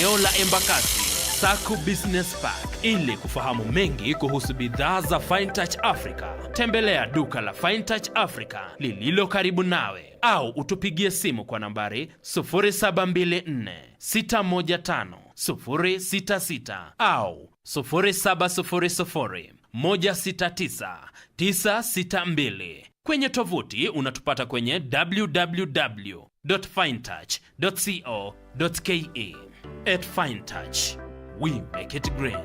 eneo la Embakasi, Saku Business Park. Ili kufahamu mengi kuhusu bidhaa za Fine Touch Africa, tembelea duka la Fine Touch Africa lililo karibu nawe au utupigie simu kwa nambari 0724 615 066 au 0700 169 962. Kwenye tovuti unatupata kwenye www.finetouch.co.ke. At Fine Touch, we make it green.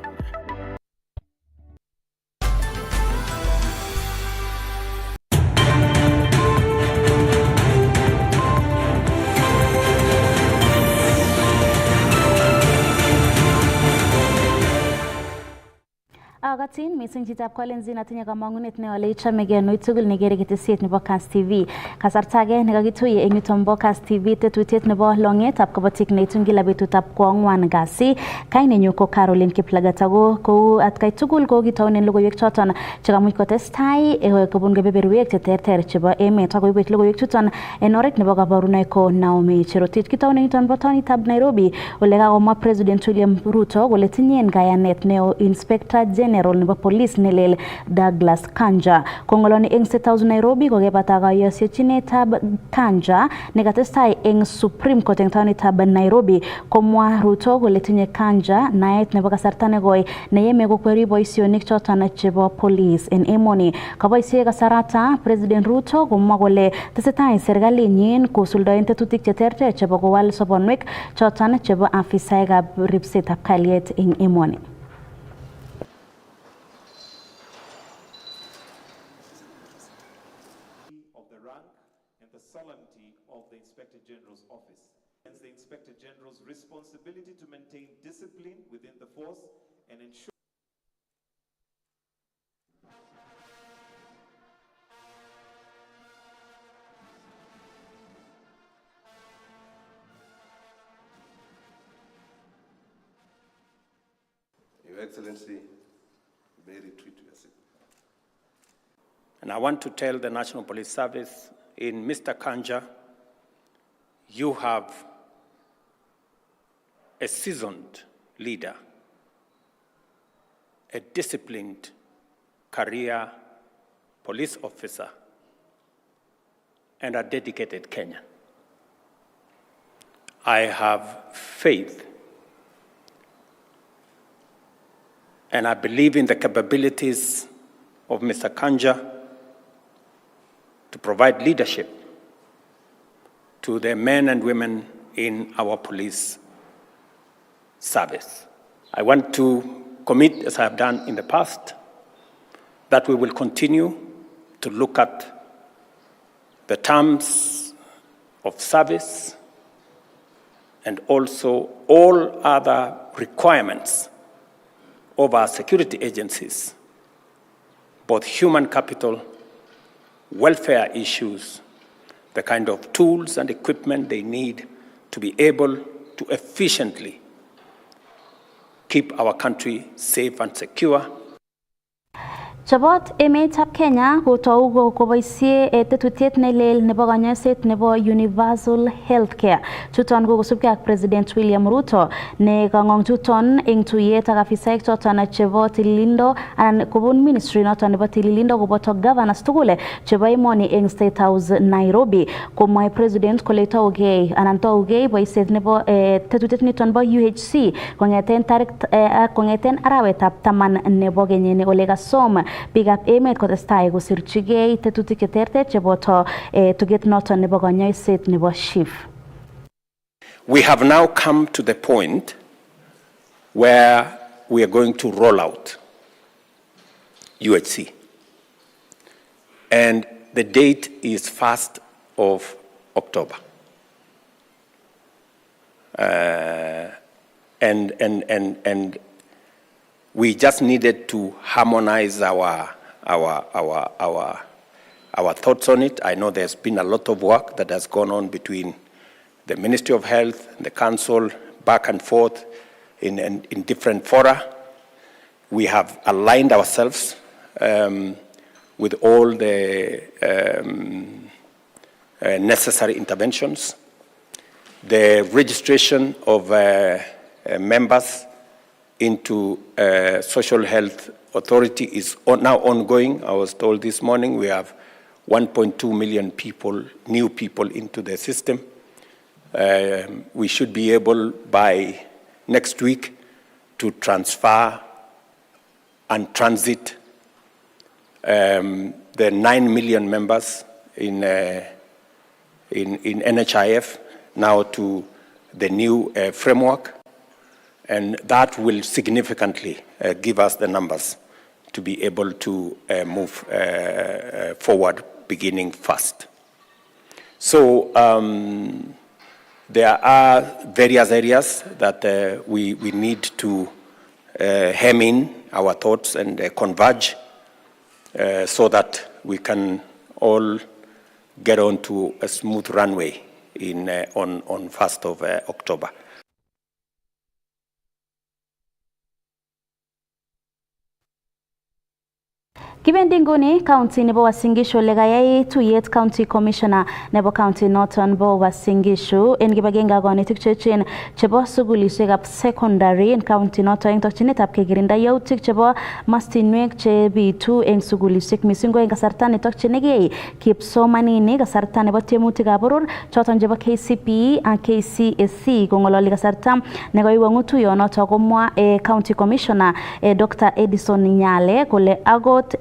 Agatin missing chitab kolenjin atinye kamangunet ne ole ichame genoi tugul negere ketesiet nebo Kass Tv. Kasartage nekakituye eng yuton bo Kass Tv tetutiet nebo longetab kabatik neitun kila betutab kwangwan kasi. Kainenyu ko Caroline Kiplagat ago kou atkai tugul ko kitaunen logoiwek choton chekamuch kotestai kobun kebeberwek cheterter chebo emet ako ibet logoiwek chuton en oret nebo kabarunoik ko Naomi Cherotich. Kitaunen yuton bo taonitab Nairobi ole kakomwa President William Ruto kole tinyen kayanet neo Inspector General nebo Police nelel Douglas Kanja. Kongoloni eng State House Nairobi kokebata kayosyechinetab Kanja nekatestai eng Supreme Court eng taonitab Nairobi. Komwa Ruto kole tinye Kanja naet nebo kasarta negoi neyeme kokweri boisionik choton chebo police en emoni. Kaboisie kasarata President Ruto komwa kole tesetai serikalinyin kosuldaen tetutik cheterter chebo kowal sobonwek choton chebo afisaekab ripsetab kalyet eng emoni. The solemnity of the Inspector General's office and the Inspector General's responsibility to maintain discipline within the force and ensure Your Excellency, may retreat to your seat. And I want to tell the National Police Service, in Mr. Kanja, you have a seasoned leader, a disciplined career police officer, and a dedicated Kenyan. I have faith and I believe in the capabilities of Mr. Kanja to provide leadership to the men and women in our police service. I want to commit, as I have done in the past, that we will continue to look at the terms of service and also all other requirements of our security agencies, both human capital, welfare issues, the kind of tools and equipment they need to be able to efficiently keep our country safe and secure. Chabot emetab Kenya kotou koboisie tetutiet nelel nebo kanyoiset nebo Universal Healthcare. Chuton ko kosubkei ak President William Ruto ne kangong chuton eng tuyet ak afisaek choton chebo tililindo anan kobun ministry noton nebo tililindo koboto governors tugul chebo emoni eng State House Nairobi. Komwa President kole tougei boisiet nebo tetutiet niton bo UHC kongeten arawetab 10 nebo kenyini ole kasom bigap emet kotestai kosirchigei tetutik cheterter cheboto tuget noton nebo kanyoiset nebo SHIF. We have now come to the point where we are going to roll out UHC. And the date is 1st of October. And we just needed to harmonize our thoughts on it. I know there's been a lot of work that has gone on between the Ministry of Health, the Council, back and forth in different fora. We have aligned ourselves with all the necessary interventions. The registration of members into social health authority is now ongoing. I was told this morning we have 1.2 million people, new people into the system. We should be able by next week to transfer and transit the 9 million members in NHIF now to the new framework, and that will significantly give us the numbers to be able to move forward beginning fast. So there are various areas that we need to hem in our thoughts and converge so that we can all get on to a smooth runway on 1st of October. Kibendi nguni county nebo Uasin Gishu lekayai tuyet county commissioner nebo county noton bo Uasin Gishu en kibagenge konetik chechen chebo sugulishekab secondary en county noton eng tokyinetab kekirinda yautik chebo mastinwek chebitu eng sugulishek mising ko eng kasarta netokyinigei kipsomaninik kasarta nebo tiemutikab boror choton chebo KCPE ak KCSE kongololi kasarta nekoiwangu tuyonoto komwa county commissioner Dr. Edison Nyale kole agot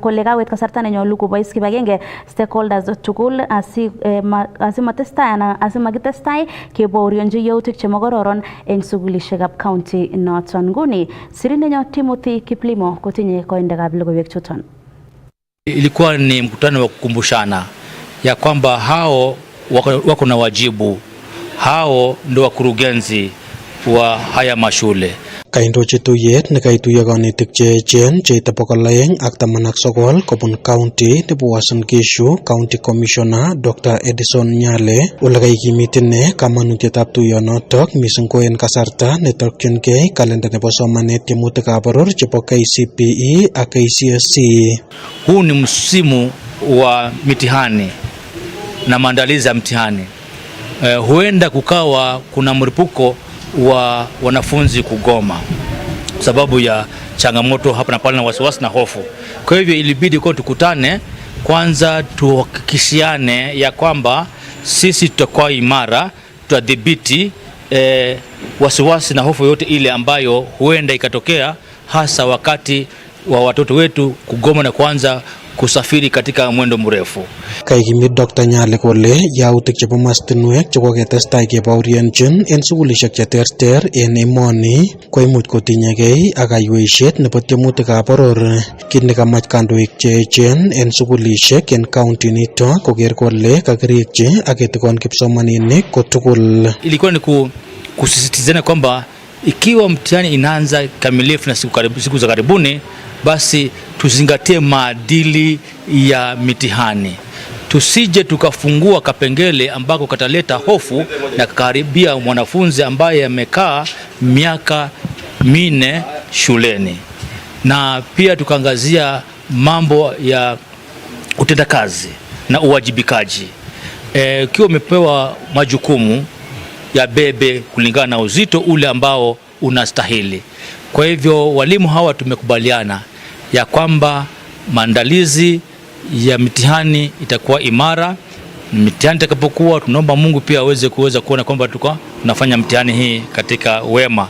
kole kawet kasarta nenyolu kobois kibagenge stakeholders tugul asimatestai anan asimakitestai kebaorionji yautik chemokororon eng sugulishekab county noton. Nguni sirindenyo Timothy Kiplimo kotinye koindekab logoiwek chuton. Ilikuwa ni mkutano wa kukumbushana ya kwamba hao wako na wajibu, hao ndio wakurugenzi wa haya mashule. Kaindochi tuyet nekaituyo konetik cheechen cheite 219 kobun county nebo Uasin Gishu county commissioner Dr. Edison Nyale ole kaikimit ine kamanutietab tuyonotok mising ko en kasarta netokyingei kalenda nebo somanet tiemutikab boror chebo KCPE ak KCSE. Huu ni msimu wa mitihani na maandalizi ya mtihani. Huenda kukawa kuna mlipuko wa wanafunzi kugoma sababu ya changamoto hapa na pale na wasiwasi na hofu. Kwa hivyo ilibidi kwa tukutane kwanza, tuhakikishiane ya kwamba sisi tutakuwa imara, tutadhibiti wasiwasi na hofu yote ile ambayo huenda ikatokea, hasa wakati wa watoto wetu kugoma na kuanza kusafiri katika mwendo mrefu. Kaikimit Dr. Nyale kole yautik chebo mastinwek chekoketestai kebaorionjin en sugulishek cheterter en emoni koimuch kotinyegei ak kayweishet nebo tiemutikab boror. Kit nekamach kandoik cheechen en sugulishek en county nito koker kole kakirikyi ak ketikon kipsomaninik kotugul. Ilikuwa ni kusisitizana kwamba ikiwa mtihani inaanza kamilifu na siku za karibuni, basi tuzingatie maadili ya mitihani. Tusije tukafungua kapengele ambako kataleta hofu na kukaribia mwanafunzi ambaye amekaa miaka 4 shuleni. Na pia tukaangazia mambo ya utendakazi na uwajibikaji. Ukiwa umepewa majukumu ya bebe kulingana na uzito ule ambao unastahili. Kwa hivyo walimu hawa tumekubaliana ya kwamba maandalizi ya mitihani itakuwa imara. Mitihani itakapokuwa, tunaomba Mungu pia aweze kuona kwamba tunafanya mtihani hii katika wema.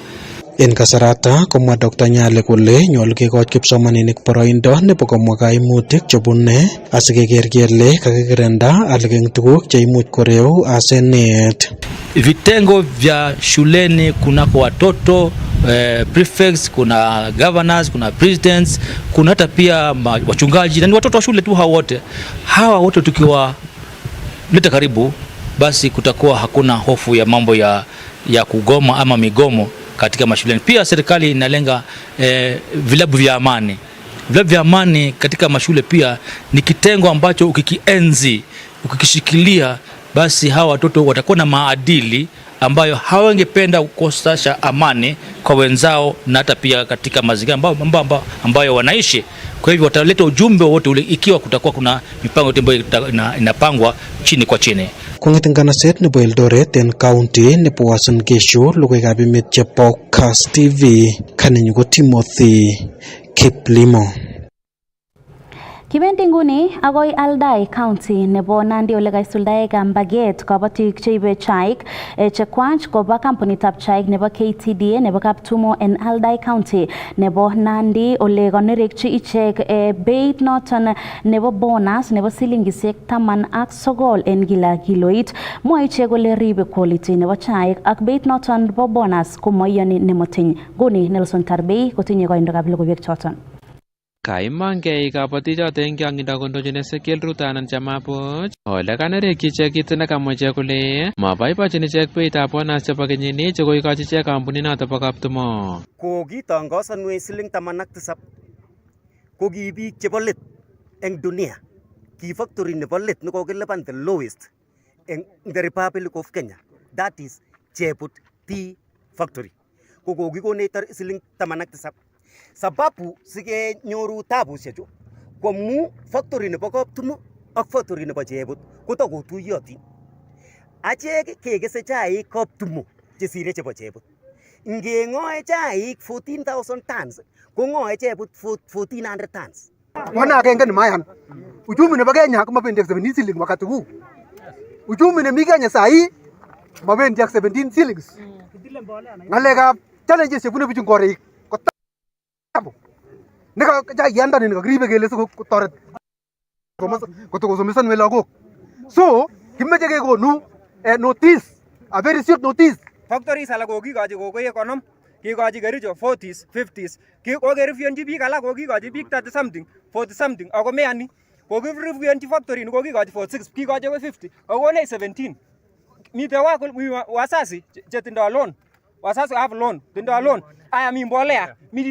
En kasarata komwa Dr. Nyale kole nyolu kekoch kipsomaninik boroindo nebo komwa kaimutik chebune asikeker kele kakikirinda alak eng tuguk cheimuch koreu asenet. Vitengo vya shuleni kunako watoto prefects, kuna governors, kuna presidents, kuna hata pia wachungaji na ni watoto wa shule tu. Hawa wote tukiwa leta karibu, basi kutakuwa hakuna hofu ya mambo ya kugoma ama migomo katika mashuleni. Pia serikali inalenga vilabu vya amani. Vilabu vya amani katika mashule pia ni kitengo ambacho ukikienzi, ukikishikilia, basi hawa watoto watakuwa na maadili ambayo hawangependa kukosesha amani kwa wenzao na hata pia katika mazingira ambayo wanaishi. Kwa hivyo wataleta ujumbe wote ule ikiwa kutakuwa kuna mipango ambayo inapangwa chini kwa chini. Kong'et eng kanaset nebo Eldoret en county nebo Uasin Gishu, logoiwekab emet chebo Kass TV, kanenyu ko Timothy Kiplimo. Kibendi nguni agoi Aldai County nebo Nandi ole kaisuldae kambaget kabatik cheibe chaik chekwach koba kampunitab chaik nebo KTDA nebo Kaptumo en Aldai County nebo Nandi ole konerekchi ichek beit noton nebo bonus nebo silingisiek 19 en kila kiloit. Mwae ichek kole ribe quality nebo chaik ak beit noton nebo bonus komoiyoni nemotiny. Nguni Nelson Tarbei kotinye koindokab logoiwek choton. Kaimangei kabatichoto eng chongindo kondochin Ezekiel Ruto anan Chamapuch ole kanerekyi ichek kit nekamwa ichek kole maboibochin ichek beitab bonus chebo kenyini chekoikochi ichek kampunit noto bo Kaptumo. Kokitangazanwech siling 17 ko ki biik chebo let eng dunia, ki factory nebo let nekokilipan the lowest in the Republic of Kenya, that is Chebut Tea Factory. Kokokikonech siling 17. Sababu sikenyoru tabushechu komu factory nebo Kaptumo ak factory nebo Chebut kotakotuiyotin. Achek kekese chaik Kaptumo chesire chebo Chebut. Ngeng'oe chaik 14,000 tons kong'oe Chebut 1,400 tons. Wana agenge ni mayan. Uchumi nebo Kenya kumabendi 17 shillings wakati huu. Uchumi ni Kenya saa hii mabendi 17 shillings. Ngalekab challenges chebune bichu ngorek. Nika yanda ni nikagribe kele siko toret kotokosomesan lagok. So kimeche kekonu notice, a very short notice. Factories alak kokikochi kokoe konom, kikochi Kericho 40s, 50s, kokerefyonchi biik alak kokikochi biik 30 something, 40 something, ako meyani kokirefyonchi factory ni kokikochi 46, kikochi ko 50, akonech 17. Mite wasasi chetindoi loan, wasasi have loan, tindoi loan. Aya mi mbolea, mi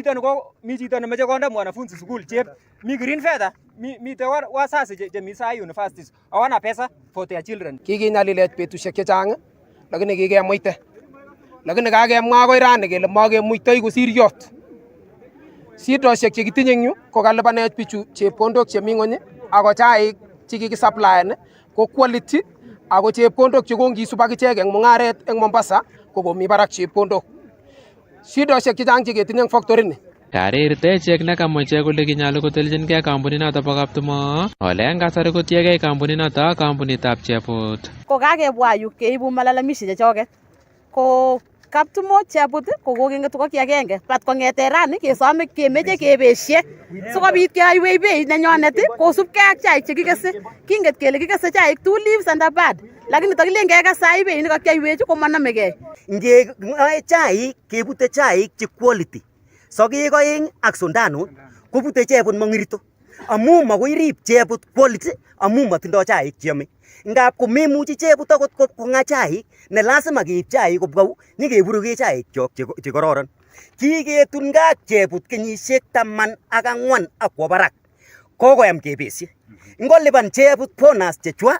chito nemeche konde mwanafunzi school chep, mi green feather, mi wasasi chemi sai universities, awana pesa for their children. Kikinyalilech betusiek chechang, lakini kikemuite. Lakini kakemwa akoi rani kele makemuitoi kosiryot. Sidosiek chekitinye eng yu ko kalipanech bichu chepkondok chemi ng'ony ako chaik chekikisuplyen ko quality ako chepkondok chekongisup akichek eng mung'aret eng Mombasa ko komi barak chepkondok. Sidosiek chechang cheketinye eng factory ni. Karirte ichek nekamwa ichek kole kinyalu kotelchinkei kampunit noto bo Kaptumo ole eng kasari kotiegei kampunit noto kampunitab Chebut. Ko kakebwa yu keibu malalamishi chechoket. Ko Kaptumo Chebut ko kokeng'etu ko kiagenge. Bat kong'ete rani kesome kemeche kebeshe sikobit keaiwech beit nenyonet kosubkei ak chaik chekikese. Kinget kele kikese chaik 2 leaves and a bad. Lakini takilen kekes sai beit nekakiaiwech komanamegei. Ngeng'oe chaik kebute chaik che quality. Sokek oeng ak sundanut kobute Chebut mang'irito. Amu makoi rib Chebut quality amu matindoi chaik cheyome. Ngap komemuchi Chebut akot kong'a chaik ne lazima keib chaik kobwa nyikeburuke chaik chok che kororon. Kiketun ga Chebut kenyisiek 14 ak kwo barak. Kokoyam kebesye. Ngolipan Chebut bonus chechwa,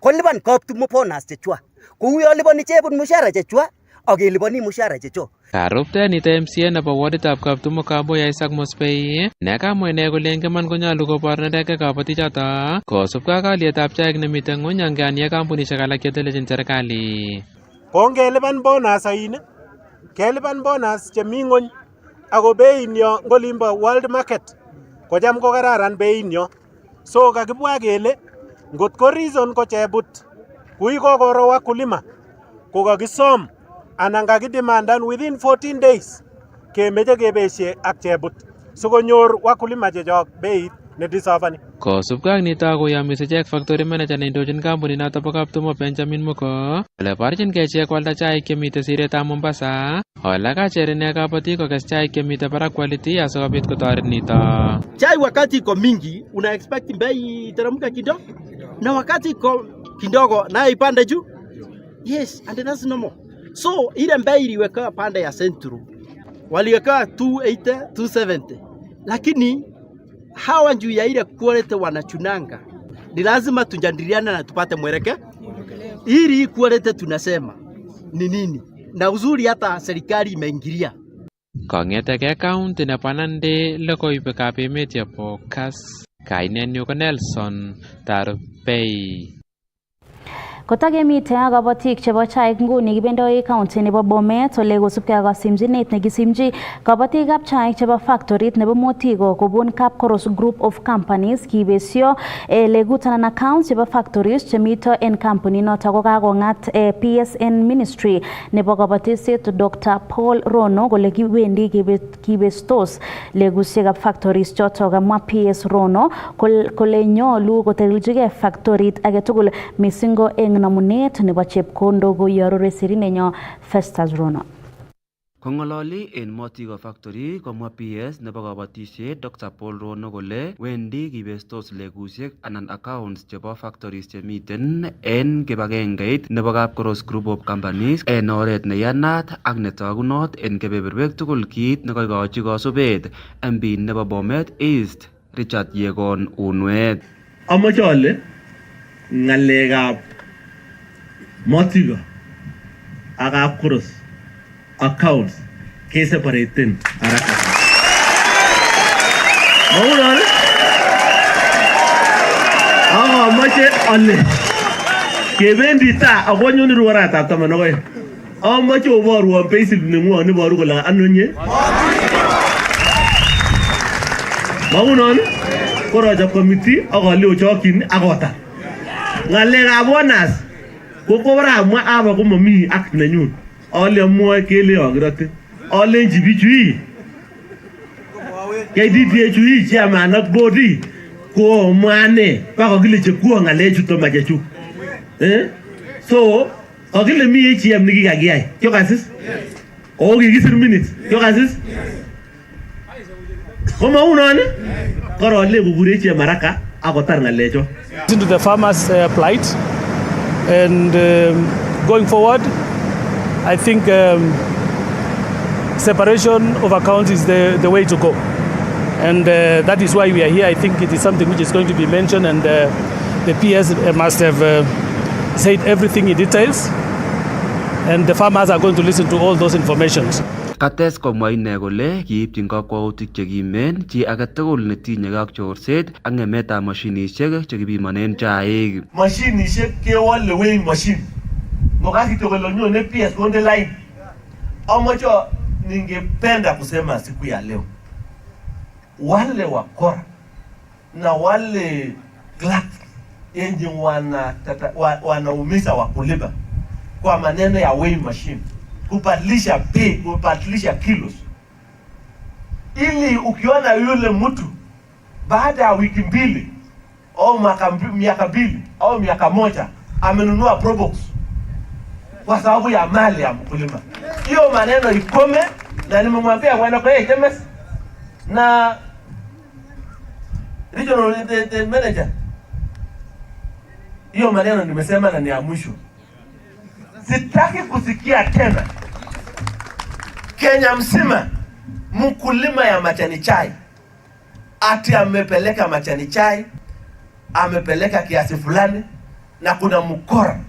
kolipan Kaptumo bonus chechwa. Kou yo lipani Chebut mushara chechwa ak kelipani mushara chechwa. Karuptenit MCA nebo waditab Kaptumo Kaboya Isaac Mospei nekamwa ine kole eng iman konyolu kobor neregek kabatichoto kosubkei ak alyetab chaik nemite ng'ony angani kampunisiek alak chetelejin serikali. Kongelipan bonus ain kelipan bonus chemi ng'ony ako beinyo ngolimbo world market kocham ko kararan beinyo. So kakibwa kele ngot ko reason ko Chebut kui kokoro wakulima kokakisom anan kakidemandan within 14 days kemeche kebeshe ak Chebut sikonyor wakulima chechok beit nedisovani. Kosubkei ak nito koyomis ichek factory manager neindochin kampunit noto bo Kaptumo Benjamin Muko ole borchinkei ichek kwalda chaik chemite siretab Mombasa ole kacher ine kabatik kokes chaik chemite barak quality asikobit kotoret nito. Chai wakati iko mingi una expect bei iteremka kidogo na wakati iko kidogo nayo ipande juu. Yes, and that's normal. So ile bei iliweka pande ya Central waliweka 280 270, lakini hawa juu ya ile quality wanachunanga. Ni lazima tujadiliane na tupate mwelekeo ili quality tunasema ni nini, na uzuri hata serikali imeingilia. Kong'eteke county nebo Nandi logoiwekab emet chebo Kass, kainenyu ko Nelson Tarbei. Kotagemite ak kabatik chebo chaik nguni kibendoi county nebo Bomet ole kosubkei ak kasimchinet nekisimchi kabatikab chaik chebo factorit nebo Motigo kobun Kapkoros Group of Companies kibesio legutanan accounts chebo factories chemito en kampunit noto ko kakongat PSN Ministry nebo kabatisiet Dr. Paul Rono kole kiwendi kibestos legusiekab factories choto kamwa PS Rono kole nyolu koteljigei factorit agetugul misingo eng namunet nebo chepkondok koyorore sirinenyo Festus Rono. Kongololi en Motigo Factory komwa PS nebo kabatisiet Dr. Paul Rono kole wendi kibestos legusiek anan accounts chebo factories chemiten en kibagengeit nebo Kapkoros Group of Companies en oret neyanat ak netagunot en kebeberwek tugul kit nekoikochi kasubet MP nebo Bomet East Richard Yegon Unwet. Amoche ale ngalekab Motigo ak Kapkoros accounts ke separaten haraka. Maunon amache ale kebendi ta akonyoni ruaratab taman ak oeng. Amache oborwon payslip nengwong neboru kole anonye. Maunon korochob committee akale ochokyin akotar. Ngalekab bonus ko kobra amwa aba komomi ak nenyun. Ole mwoe kele yokirote. Ole njibichu KDDH chui chairman ak body ko mwane bako kile chekuo ngalechu to machechu. So akile mi HM nikikakiyai. Kyo kasis? O kikisir minutes. Kyo kasis? Koma unon korole kukure HM haraka akotar ngalecho. Into the farmers' plight and going forward I think separation of accounts is the way to go. And that is why we are here. I think it is something which is going to be mentioned and the PS must have said everything in details. And the farmers are going to listen to all those informations. Kates komwa ine kole kiipchin kakwautik chekimen chi agetugul netinye ak chorset ak ngemetab mashinisiek chekibimonen chaik. Mashinisiek kewole weighing machine. Wakati tukolonyone PS konde line. Amocho ningependa kusema siku ya leo. Wale wakora na wale clerk yenye wanaumiza wakulima kwa maneno ya weighing machine. Kubadilisha pay, kubadilisha kilos. Ili ukiona yule mtu baada ya wiki mbili au miaka mbili au miaka moja amenunua Probox kwa sababu ya mali ya mkulima. Hiyo maneno ikome na nimemwambia bwana kwa HMS na regional manager. Hiyo maneno nimesema na ni ya mwisho. Sitaki kusikia tena Kenya msima mkulima ya majani chai ati amepeleka majani chai, amepeleka kiasi fulani na kuna mkora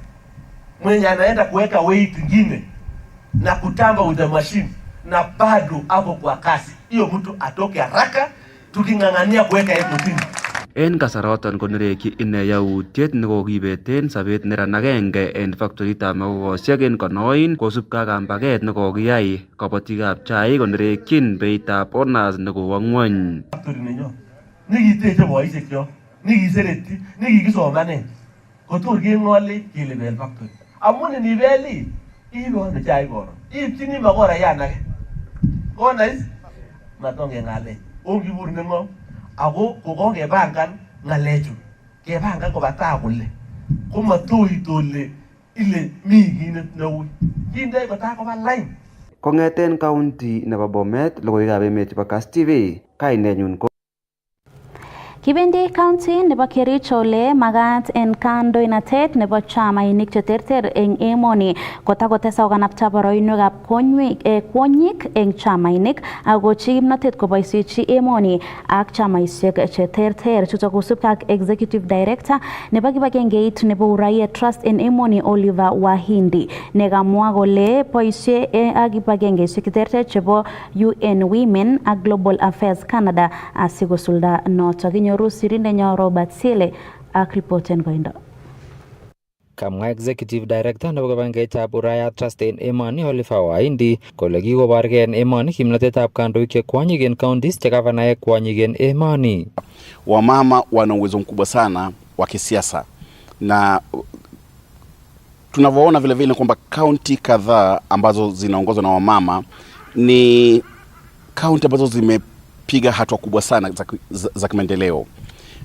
mwenye anaenda kuweka weight ingine na kutamba with the machine na bado hapo kwa kasi. Hiyo mtu atoke haraka tukingangania kuweka yeye kotini. En kasaroton konereki ine yautiet nekokibeten sabet neran agenge en factoritab makokosiek en Konoin kosubkei ak kambaget nekokiyai kabatikab chaik konerekyin beitab bonus nekowo ngwony. Factory nenyo nikiteche boisiekyo, nikisereti, nikikisomanen kotor keng'ole kele bel factory. Amun nibeli iibone chaik koron. Iipchini makora yan age. Konais matonge ng'alek. Ongibur neng'om ako kokokepangan ngalechu kepangan koba taa kole komatoitole ile mi kit neu kinde kotaa koba line. Kong'eten county nebo Bomet logoiwekab emet chebo Kass TV kainenyun ko Kibendi county nebo Kericho ole magat en kandoinatet nebo chamainik cheterter eng emoni kotakotesa kanapta boroinwekab kwonyik eng chamainik ako chimnatet koboisiechi emoni ak chamaisiek cheterter chuto kosubkei ak executive director nebo kibagengeit nebo Uraia Trust en emoni Oliver Wahindi nekamwa kole boisie ak kibagengeisiek cheterter chebo UN Women ak Global Affairs Canada asikosulda noto. Rusirindenyo Robert Sile ak ripoten koindo. Kamwa Executive Director nebo kibagengeitab Uraya Trust en emoni Oliver Waindi kole kikoborgei en emoni kimnatetab kandoik che kwanyik en counties che gavanaek kwanyik en emoni. Wamama wana uwezo mkubwa sana wa kisiasa, na tunavyoona vile vile kwamba county kadhaa ambazo zinaongozwa na wamama ni county ambazo zimepiga hatua kubwa sana za kimaendeleo.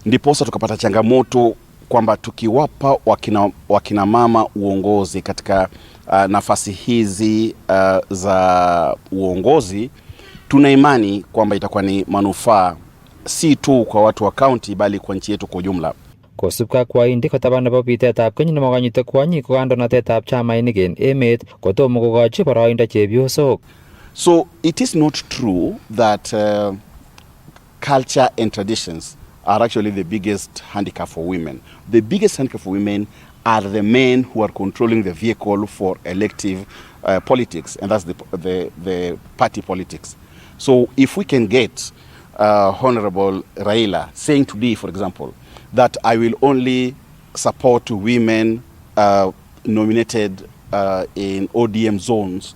Ndiposa tukapata changamoto kwamba tukiwapa wakina mama uongozi katika nafasi hizi za uongozi, tuna imani kwamba itakuwa ni manufaa si tu kwa watu wa county bali kwa nchi yetu kwa ujumla. Kosubka Waindi kotaban nebo bitetab keny nemokonyite kwonyik ko kandoinatetab chamainik en emet kotomo kokochi boroindo chepyosok. So it is not true that culture and traditions are actually the biggest handicap for women. The biggest handicap for women are the men who are controlling the vehicle for elective politics, and that's the party politics. So if we can get Honorable Raila saying today, for example, that I will only support women nominated in ODM zones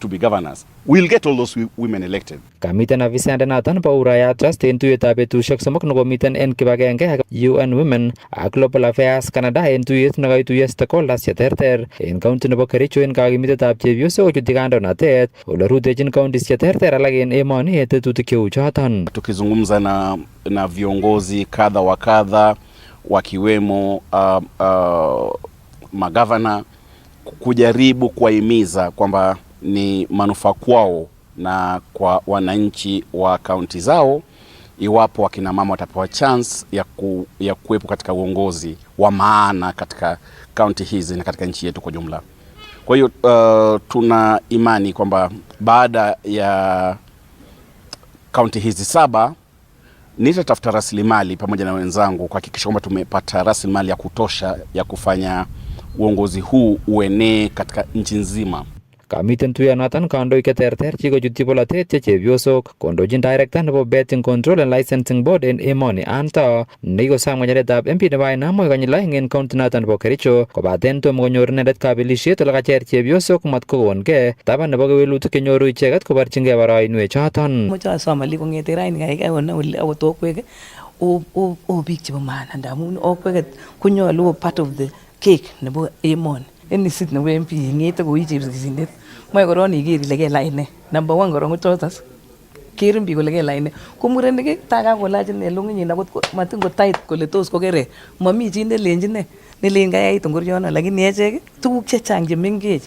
to be governors, we'll get all those women elected. Kamiten afisande noton bo Uraya Trust en tuyetab betusiek somok nekomiten en kibagenge ak UN Women ak Global Affairs Canada en tuyet nekaituiyo stakeholders cheterter en county nebo Kericho en kakimitetab chepyosok kochuti kandoinatet ole rutechin counties cheterter alak en emoni en tetutik cheu choton. Tukizungumza na viongozi kadha wa kadha wakiwemo magavana kujaribu kuwahimiza kwamba ni manufaa kwao na kwa wananchi wa kaunti zao iwapo wakina mama watapewa chance ya kuwepo katika uongozi wa maana katika kaunti hizi na katika nchi yetu kwa jumla. Kwa hiyo tuna imani kwamba baada ya kaunti hizi 7 nitatafuta rasilimali pamoja na wenzangu kuhakikisha kwamba tumepata rasilimali ya kutosha ya kufanya uongozi huu uenee katika nchi nzima. Kamiten tuyanoton kandoik cheterter chikochutyi bolotet che chepyosok kondochin director nebo Betting Control and Licensing Board en emoni Anto nekikosam ng'echeretab MP nebo Ainamoi konyil oeng en county noton nebo Kericho kobaten tomo konyor inendet kabelishet ole kacher chepyosok matkokonkei taban nebo kewelutik chenyoru icheket koborchingei boroinwek choton. Moche asom ali kong'ete raini kaikai ona ole akot okwek o biik chebo maana ndamun okweket konyolu part of the cake nebo emoni. En sit nebo MP ngete ko chepsisindet moe koron iker ile kelai ne number 1 koron ko chotos kerin biik kole kelai ne ko murenik takakolach ine long'inyin akot matin ko tight kole tos kokere momi chi nelenjin ne nelen kayait ngoriono lakini echek tuguk chechang chemengech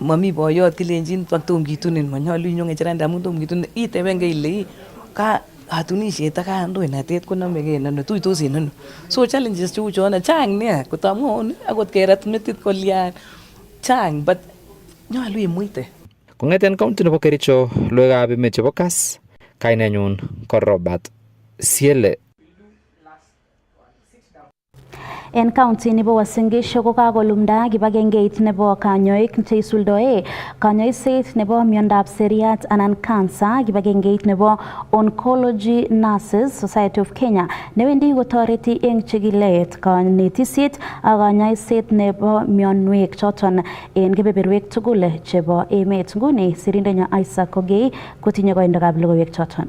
momi boyot kilenjin tom kitunin manyolu inyo ng'echeret ndamun tom kitunin itebenge ile ka katunisiet ak kandoinatet konamegei nano tuitos en ano. So challenges cheu chono chang nia kotamwaun akot kerat metit kolyan chang but nyolu imuite. Kong'eten county nebo Kericho loekab emet chebo Kass, kainenyun ko Robert Siele. En county nebo Uasin Gishu ko kakolumda kibagengeit nebo kanyoik cheisuldoe kanyoiset nebo miondab seriat anan cancer kibagengeit nebo Oncology Nurses Society of Kenya newendi kotoreti eng chikilet kanetisiet ak kanyoiset nebo mionwek choton en kebeberwek tugul chebo emet. Nguni sirindenyo Isaac Kogei kotinye koindab logoiwek choton.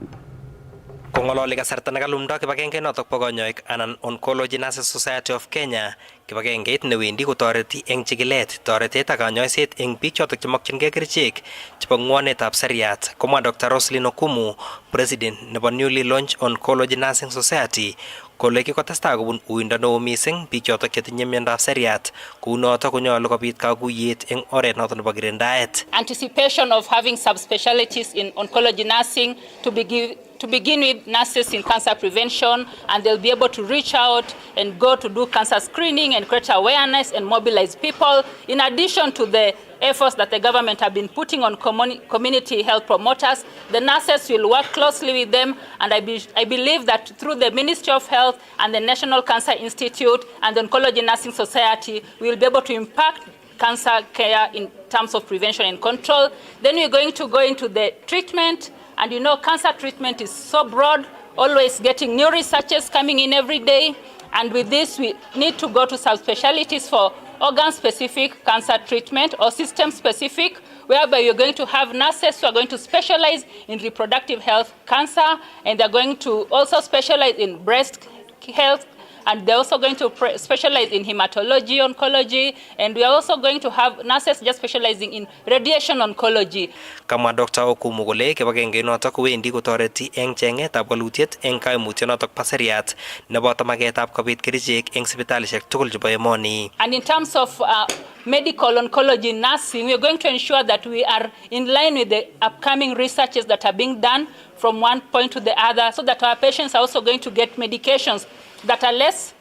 Kongololi kasarta nekalumda kibagenge notok bo kanyoik anan Oncology Nurses Society of Kenya kibagengeit newendi kotoreti eng chikilet toretet ak kanyoiset eng biik chotok chemokyingei kerichek chebo ng'wonetab seriat, komwa Dr. Roslyn Okumu, president nebo newly launched Oncology Nursing Society, kole kikotestai kobun uindo neo mising biik chotok chetinye miondab seriat, kou notok konyolu kobit kakuyet eng oret notok nebo kirindaet. Anticipation of having subspecialties in oncology nursing to begin with nurses in cancer prevention, and they'll be able to reach out and go to do cancer screening and create awareness and mobilize people. In addition to the efforts that the government have been putting on community health promoters, the nurses will work closely with them, and I believe that through the Ministry of Health and the National Cancer Institute and the Oncology Nursing Society, we will be able to impact cancer care in terms of prevention and control. Then we're going to go into the treatment. And you know, cancer treatment is so broad, always getting new researchers coming in every day. And with this, we need to go to subspecialties for organ-specific cancer treatment or system-specific, whereby you're going to have nurses who are going to specialize in reproductive health cancer, and they're going to also specialize in breast health, and they're also going to specialize in hematology, oncology, and we are also going to have nurses just specializing in radiation oncology. Kamwa Dr. Okumu kole kibagenge notok kowendi kotoreti eng chengetab walutiet eng kaimutyonotok bo seriat neboto magetab kobit kerichek eng sipitalishek tugul chebo emoni. And in terms of medical oncology nursing, we are going to ensure that we are in line with the upcoming researches that are being done from one point to the other, so that our patients are also going to get medications that are less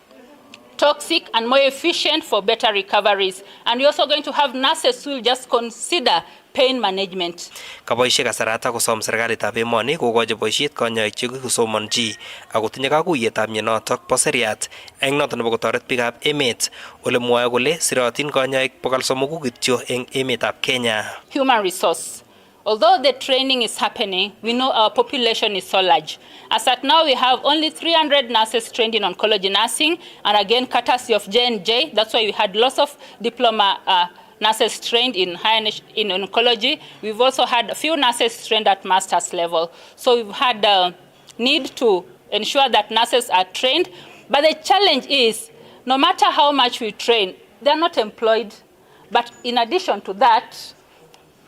toxic and more efficient for better recoveries. And we're also going to have nurses who will just consider pain management. Kaboishe kasarata kosom serikalitab emoni kokochi boisiet kanyoik che kikosomonji ako tinye kakuyetab mionotok bo seriat eng notok nebo kotoret biikab emet ole mwoe kole sirotin kanyoik 300 kityo eng emetab Kenya. Human resource. Although the training is happening, we know our population is so large. As at now, we have only 300 nurses trained in oncology nursing, and again, courtesy of J&J, that's why we had lots of diploma nurses trained in oncology. We've also had a few nurses trained at master's level. So we've had a need to ensure that nurses are trained. But the challenge is, no matter how much we train, they're not employed. But in addition to that,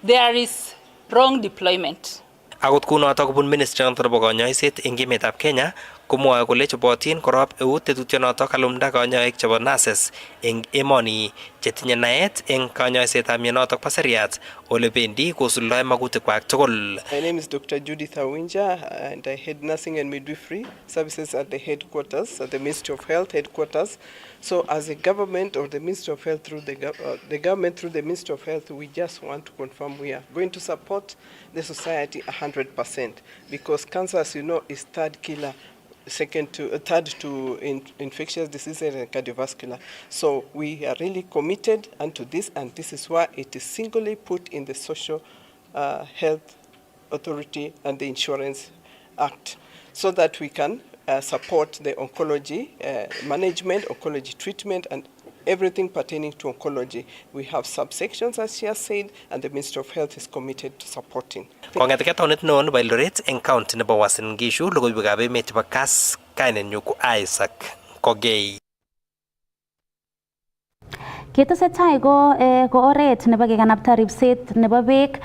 there is wrong deployment. Akot kunotok kobun ministry notok nebo kanyoiset eng emetab Kenya komwoe kole chobotin korop eut tetutyonotok kalumda kanyoik chebo nurses eng emoni chetinye naet eng kanyoisetab mionotok bo seriat ole bendi kosuldoi magutikwak tugul. My name is Dr. Judith Awinja, and I head nursing and midwifery services at the headquarters, at the Ministry of Health headquarters. So as a government or the Ministry of Health through the government through the Ministry of Health, we just want to confirm we are going to support the society 100%, because cancer, as you know, is third killer, third to infectious diseases and cardiovascular. So we are really committed unto this, and this is why it is singly put in the Social Health Authority and the Insurance Act, so that we can support the oncology management, oncology treatment, and everything pertaining to oncology. We have subsections, as she has said, and the Ministry of Health is committed to supporting. Kong'eteke taonit neo nebo Eldoret eng county nebo Uasin Gishu, logoiwekab emet chebo Kass, kainenyu ko Isaac Kogei. Ketesetai ko oret nebo kekanapta ribset nebo beek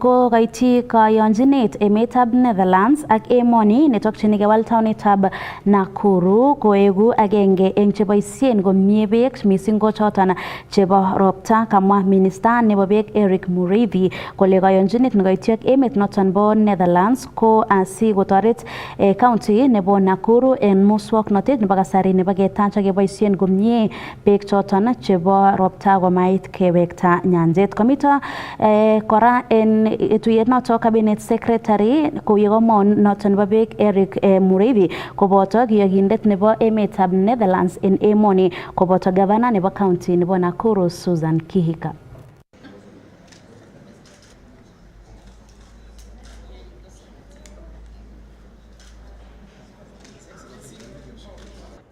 ko kaityi kayonjinet emetab Netherlands ak emoni netokchini kewal taonitab Nakuru koegu agenge eng cheboisien komie beek mising ko choton chebo ropta, kamwa minister nebo beek Eric Muriithi kole kayonjinet nekaityi ak emet noton bo Netherlands ko asi kotoret county nebo Nakuru en muswoknotet nebo kasari nebo ketach ak keboisien komie beek choton chebo ropta komait kewekta nyanjet. Komito kora en tuyet noto cabinet secretary ko yekomwa noton nebo beek Eric Muriithi koboto kiyokindet nebo emetab Netherlands en emoni koboto governor nebo county nebo Nakuru Susan Kihika.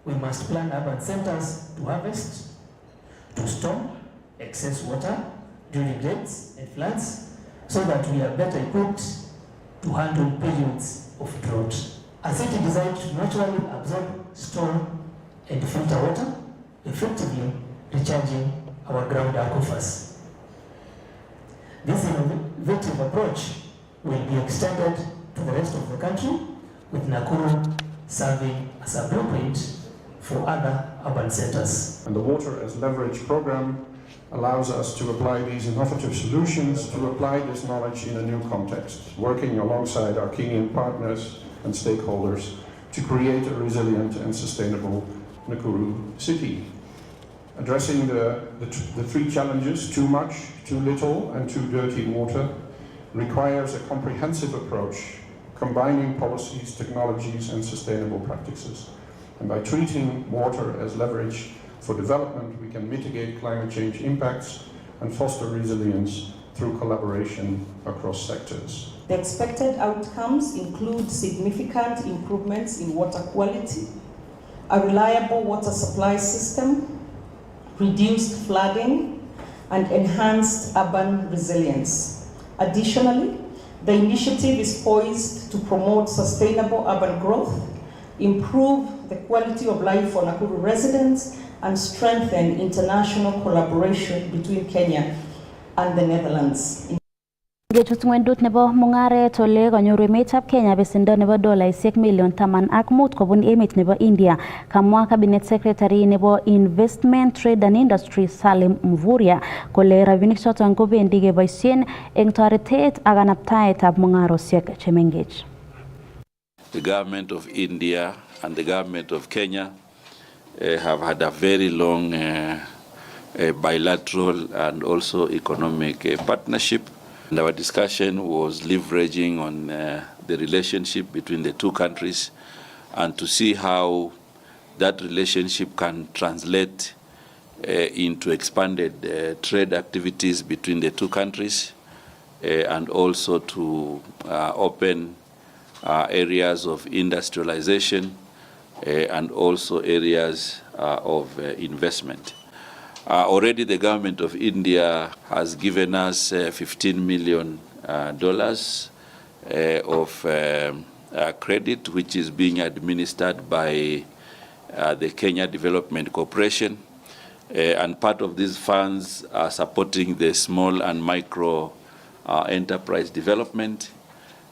We must plan urban centers to harvest, to store excess water during rains and floods, so that we are better equipped to handle periods of drought. A city designed to naturally absorb, store, and filter water, effectively recharging our ground aquifers. This innovative approach will be extended to the rest of the country, with Nakuru serving as a blueprint for other urban centers. And the Water as Leverage program allows us to apply these innovative solutions, to apply this knowledge in a new context, working alongside our Kenyan partners and stakeholders to create a resilient and sustainable Nakuru city. Addressing the three challenges, too much, too little, and too dirty water, requires a comprehensive approach, combining policies, technologies, and sustainable practices. And by treating water as leverage for development, we can mitigate climate change impacts and foster resilience through collaboration across sectors. The expected outcomes include significant improvements in water quality, a reliable water supply system, reduced flooding, and enhanced urban resilience. Additionally, the initiative is poised to promote sustainable urban growth, improve the quality of life for Nakuru residents, and strengthen international collaboration between Kenya and the Netherlands. Ngechut ngwendut nebo mungaret ole kanyoru emetab Kenya besendo nebo $10 million kobun emet nebo India, kamwa Cabinet Secretary nebo Investment, Trade and Industry Salim Mvurya kole rabinik choton kobendi keboisien eng toretet ak kanaptaetab mungarosiek chemengech. The government of India and the government of Kenya have had a very long bilateral and also economic partnership. And our discussion was leveraging on the relationship between the two countries and to see how that relationship can translate into expanded trade activities between the two countries and also to open areas of industrialization and also areas of investment. Already the government of India has given us $15 million of credit, which is being administered by the Kenya Development Corporation. And part of these funds are supporting the small and micro enterprise development.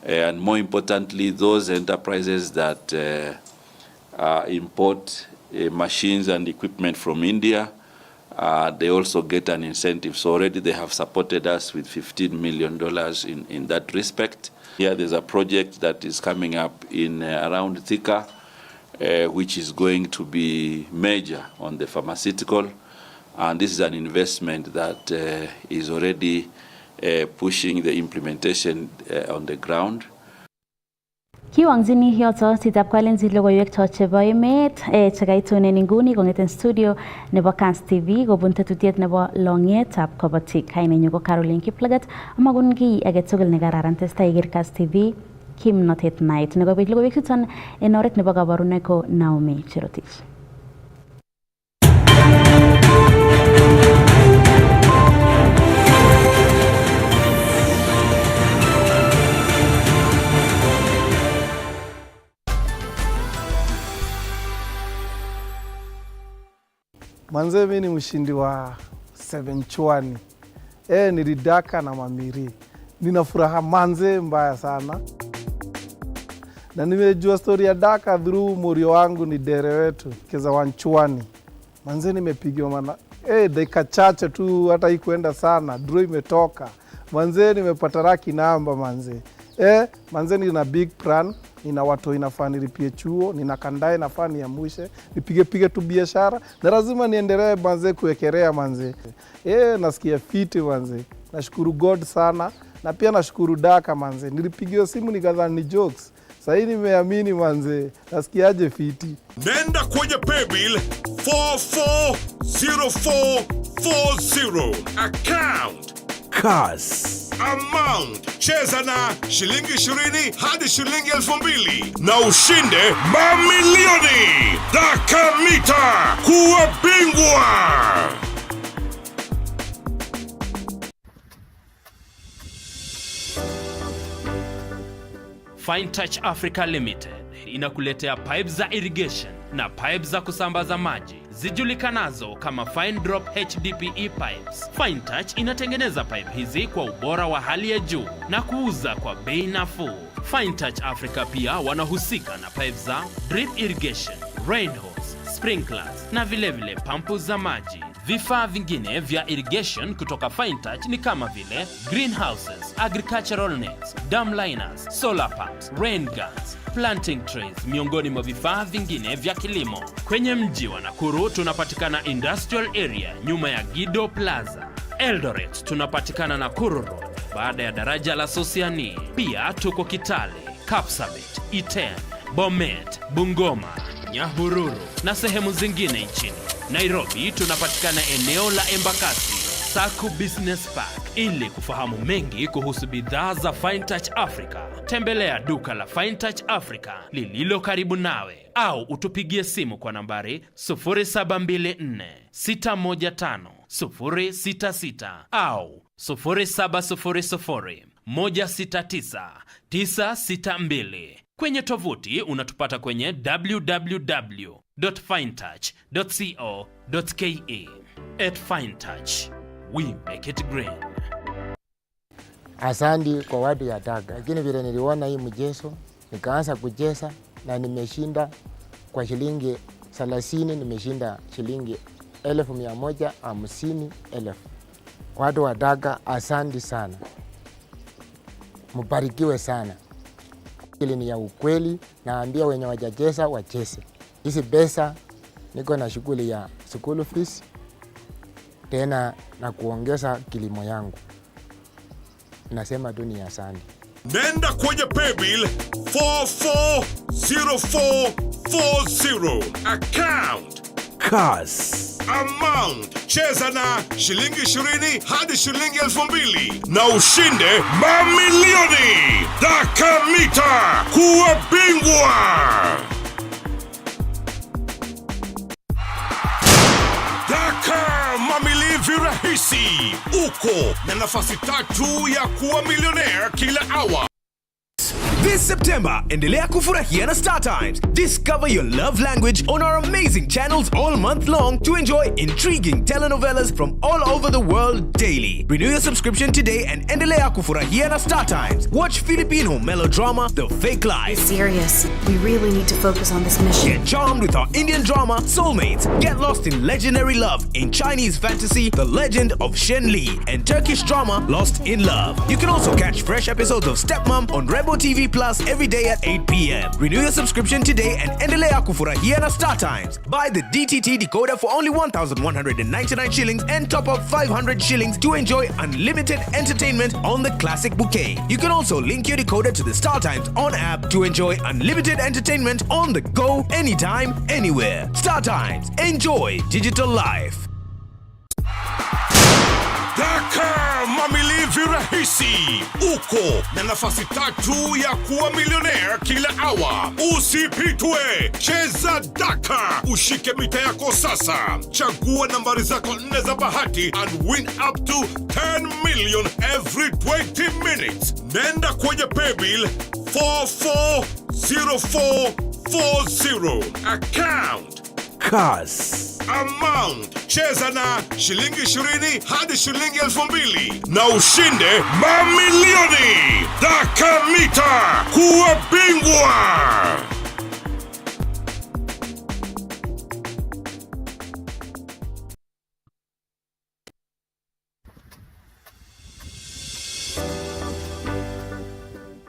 And more importantly, those enterprises that import machines and equipment from India, they also get an incentive. So already they have supported us with $15 million in that respect. Here there's a project that is coming up in around Thika, which is going to be major on the pharmaceutical. And this is an investment that is already pushing the implementation on the ground. Kiwangzini yoto sitab kwalenzi logoiwek chebo emet chekaitunen inguni kongeten studio nebo Kass TV kobun tetutiet nebo longetab kobotik. Kainenyu ko Caroline Kiplagat, amagun kiy agetugul nekararan testai iker Kass TV kimnotet night. Nekobit logoiwek chuton en oret nebo kabarunoik ko Naomi Cherotich. Manze mimi ni mshindi wa 7 chwani. Nilidaka na mamiri. Nina furaha manze mbaya sana. Na nimejua story ya daka through murio wangu ni dere wetu keza wanchwani. Manze nimepigiwa mana. Dakika chache tu hata ikuenda sana. Draw imetoka. Manze nimepata raki namba manze. Manze nina big plan. Nina watu inafaa nilipie chuo, nina kandae nafaa niamshe, nipige tu biashara, na lazima niendelee manze kuwekelea manze. Nasikia fiti manze. Nashukuru God sana, na pia nashukuru daka manze. Nilipigiwa simu nikadhani ni jokes. Sasa hivi nimeamini manze. Nasikiaje fiti. Nenda kwenye paybill 440440 account Kass. Amount cheza na shilingi 20 hadi shilingi 2000 na ushinde mamilioni. Daka mita kuwa bingwa. Fine Touch Africa Limited inakuletea pipe za irrigation na pipe za kusambaza maji zijulikanazo kama Fine Drop HDPE pipes. Fine Touch inatengeneza pipe hizi kwa ubora wa hali ya juu na kuuza kwa bei nafuu. Fine Touch Africa pia wanahusika na pipe za drip irrigation, rain hose, sprinklers na vilevile pampu za maji. Vifaa vingine vya irrigation kutoka Fine Touch ni kama vile greenhouses, agricultural nets, dam liners, solar pumps, rain guns, planting trays, miongoni mwa vifaa vingine vya kilimo. Kwenye mji wa Nakuru tunapatikana Industrial Area nyuma ya Gido Plaza. Eldoret tunapatikana Nakuru Road baada ya daraja la Sosiani. Pia tuko Kitale, Kapsabet, Iten, Bomet, Bungoma, Nyahururu na sehemu zingine nchini. Nairobi tunapatikana eneo la Embakasi, Saku Business Park. Ili kufahamu mengi kuhusu bidhaa za Fine Touch Africa, tembelea duka la Fine Touch Africa lililo karibu nawe au utupigie simu kwa nambari 0724 615 066 au 0700 169 962. Kwenye tovuti unatupata kwenye www.finetouch.co.ke. At Fine Touch, we make it green. Asante kwa watu ya Daga, lakini vile niliona hii mchezo nikaanza kucheza na nimeshinda kwa shilingi 30, nimeshinda shilingi 150,000. Watu wa Daga, asante sana, mbarikiwe sana. Hili ni ya ukweli, naambia wenye wajacheza wacheze. Hizi pesa niko na shughuli ya school fees tena na kuongeza kilimo yangu. Nasema tu ni asante. Nenda kwenye paybill 440440 account Kass. Amount cheza na shilingi 20 hadi shilingi 2,000 na ushinde mamilioni. Dakamita kuwa bingwa. Mamili virahisi. Uko na nafasi 3 ya kuwa millionaire kila hour. This September, endelea kufurahia na Star Times. Discover your love language on our amazing channels all month long to enjoy intriguing telenovelas from all over the world daily. Renew your subscription today and endelea kufurahia na Star Times. Watch Filipino melodrama The Fake Life. Serious. We really need to focus on this mission. Get charmed with our Indian drama Soulmates. Get lost in legendary love in Chinese fantasy The Legend of Shen Li, and Turkish drama Lost in Love. You can also catch fresh episodes of Stepmom on Rebo TV Plus every day at 8 p.m. Renew your subscription today and endelea kufurahia na Star Times. Buy the DTT decoder for only 1,199 shillings and top up 500 shillings to enjoy unlimited entertainment on the classic bouquet. You can also link your decoder to the Star Times on app to enjoy unlimited entertainment on the go, anytime, anywhere. Star Times. Enjoy digital life. Dakar mamili virahisi. Uko na nafasi 3 ya kuwa millionaire kila hour. Usipitwe. Cheza Dakar. Ushike mita yako sasa. Chagua nambari zako 4 za bahati and win up to 10 million every 20 minutes. Nenda kwenye paybill 440440 account Kass. Amount cheza na shilingi 20 hadi shilingi 2,000 na ushinde mamilioni. Dakamita kuwa bingwa.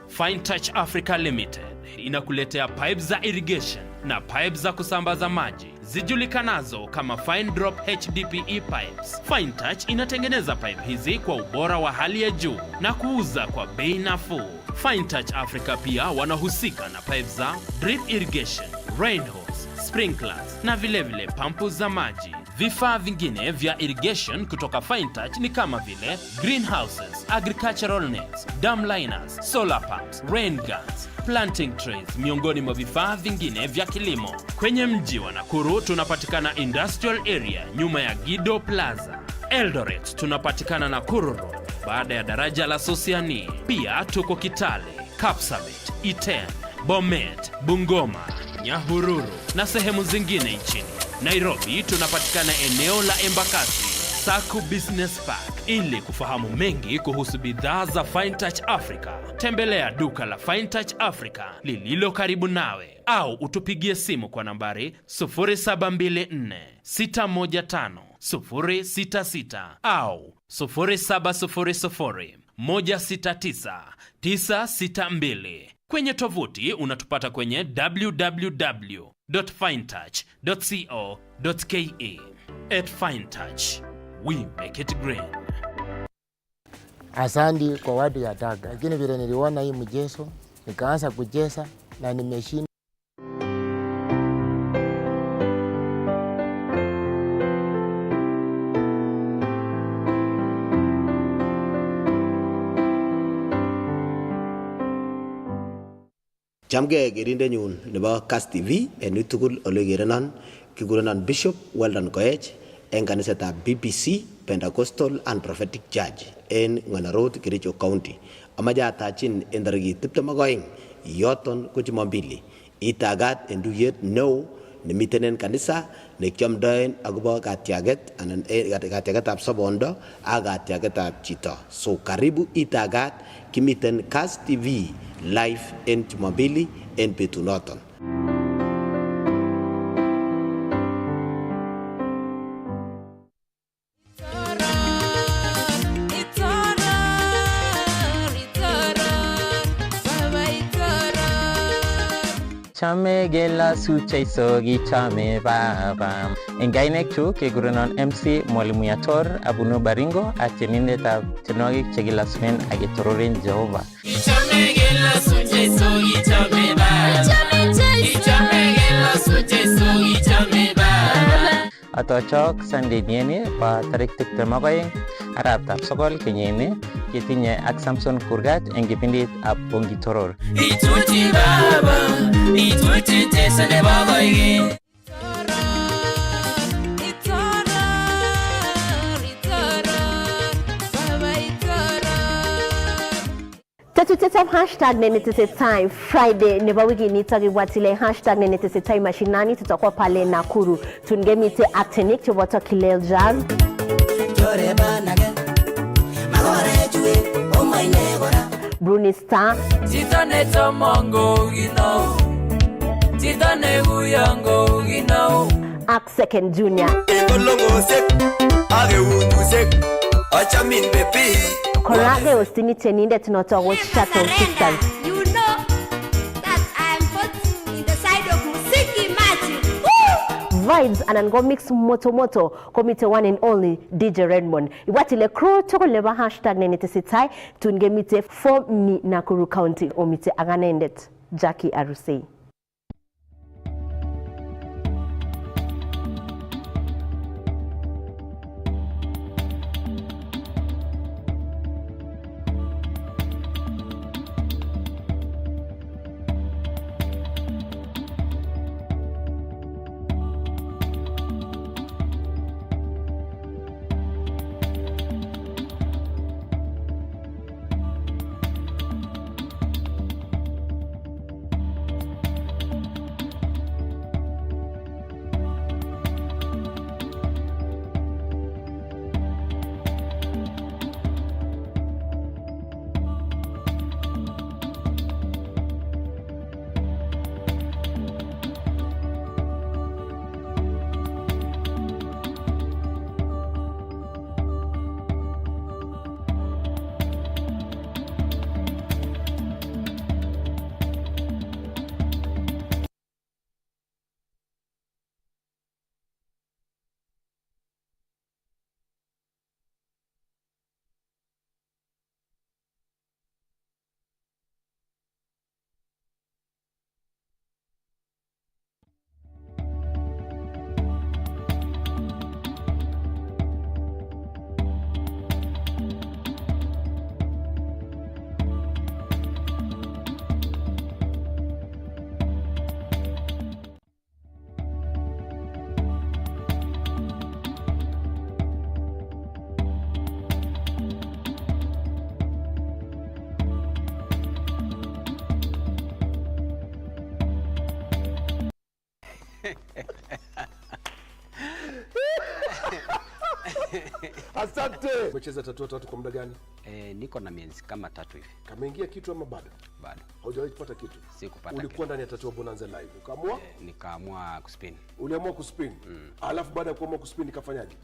Fine Touch Africa Limited inakuletea pipes za irrigation na pipes za kusambaza maji zijulikanazo kama Fine Drop HDPE pipes. Fine Touch inatengeneza pipe hizi kwa ubora wa hali ya juu na kuuza kwa bei nafuu. Fine Touch Africa pia wanahusika na pipes za drip irrigation, rain hose, sprinklers na vilevile pampu za maji. Vifaa vingine vya irrigation kutoka Fine Touch ni kama vile greenhouses, agricultural nets, dam liners, solar pumps, rain guns, planting trays, miongoni mwa vifaa vingine vya kilimo. Kwenye mji wa Nakuru tunapatikana Industrial Area nyuma ya Gido Plaza. Eldoret tunapatikana Nakuru Road baada ya daraja la Sosiani. Pia tuko Kitale, Kapsabet, Iten, Bomet, Bungoma, Nyahururu na sehemu zingine nchini. Nairobi tunapatikana eneo la Embakasi, Saku Business Park. Ili kufahamu mengi kuhusu bidhaa za Fine Touch Africa, tembelea duka la Fine Touch Africa lililo karibu nawe au utupigie simu kwa nambari 0724 615 066 au 0700 169 962. Kwenye tovuti unatupata kwenye www.finetouch.co.ke. At Fine Touch, we make it green. Asante kwa watu ya Daga, lakini vile niliona hii mchezo nikaanza kucheza na nimeshinda. Chamge gerindenyun nebo Kass Tv en tugul ole gerenan kigurenan Bishop Weldon Koech en kanisetab BBC Pentecostal and Prophetic Church en Ng'onarot, Kericho County. Amache atachin en tarikit 22 yoton ko Jumapili itagat en tuyet neo nemiten en kanisa nekiamdoen akobo katiaget anan katiagetab sobondo ak katiagetab chito. So karibu itagat kimiten Kass TV live en Jumapili en betunoton. Chame gela suche sogi chame baba. Engainek chu kekurenon MC Mwalimu Yator Abuno Baringo atienindetab tienwogik chekilaswen ak ketororen Jehova. Chame gela suche sogi chame baba. Chame gela suche sogi chame baba. Atochok Sunday nieni pa tarik 22 araptab sokol kenyini ketinye ak Samson Kurgat eng kipindit ab Bongitoror. Ituti baba, ituti tesane baba ige. Tetuteta hashtag nenetestai Friday neba wiki nitagibwatile hashtag nenetestai mashinani tutakuwa pale Nakuru tungemite actinic chobota Kilel Jazz Bruni Star Titane tomongo ginau Titane uyango ginau Ak Second Junior Ekolongo sek Age undu sek Achamin bepi Korage ostini teninde tunotoa was Shuttle Sisters. You know that I'm put in the side of Musiki Magic. Vibes anango mix moto komite one and only DJ Redmond. Iwatile crew toko leba hashtag nenetesitai tungemite for ni Nakuru County omite aganendet Jackie Arusei. Asante. Umecheza tatua tatu kwa muda gani? Niko na miezi kama 3 hivi. Kameingia kitu ama bado? Bado. Haujawahi kupata kitu? Sikupata. Ulikuwa ndani ya tatua Bonanza live. Ukaamua? Nikaamua kuspin. Uliamua kuspin? Alafu baada ya kuamua kuspin nikafanyaje?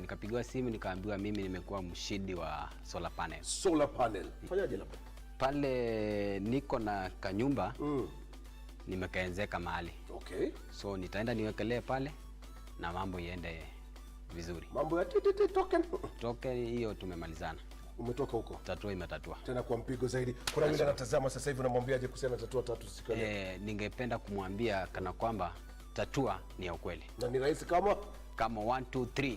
Nikapigiwa simu nikaambiwa mimi nimekuwa mshindi wa solar panel. Solar panel. Fanyaje labda? Pale niko na kanyumba. Nimekaenzeka mahali. Okay. So nitaenda niwekelee pale na mambo iende vizuri. Mambo ya token. Token hiyo tumemalizana. Umetoka huko? Tatua imetatua. Tena kwa mpigo zaidi. Kuna yule anatazama sasa hivi unamwambiaje kuhusiana na tatua tatu siku leo? Ningependa kumwambia kana kwamba tatua ni ya ukweli. Na ni rahisi kama kama 1 2 3.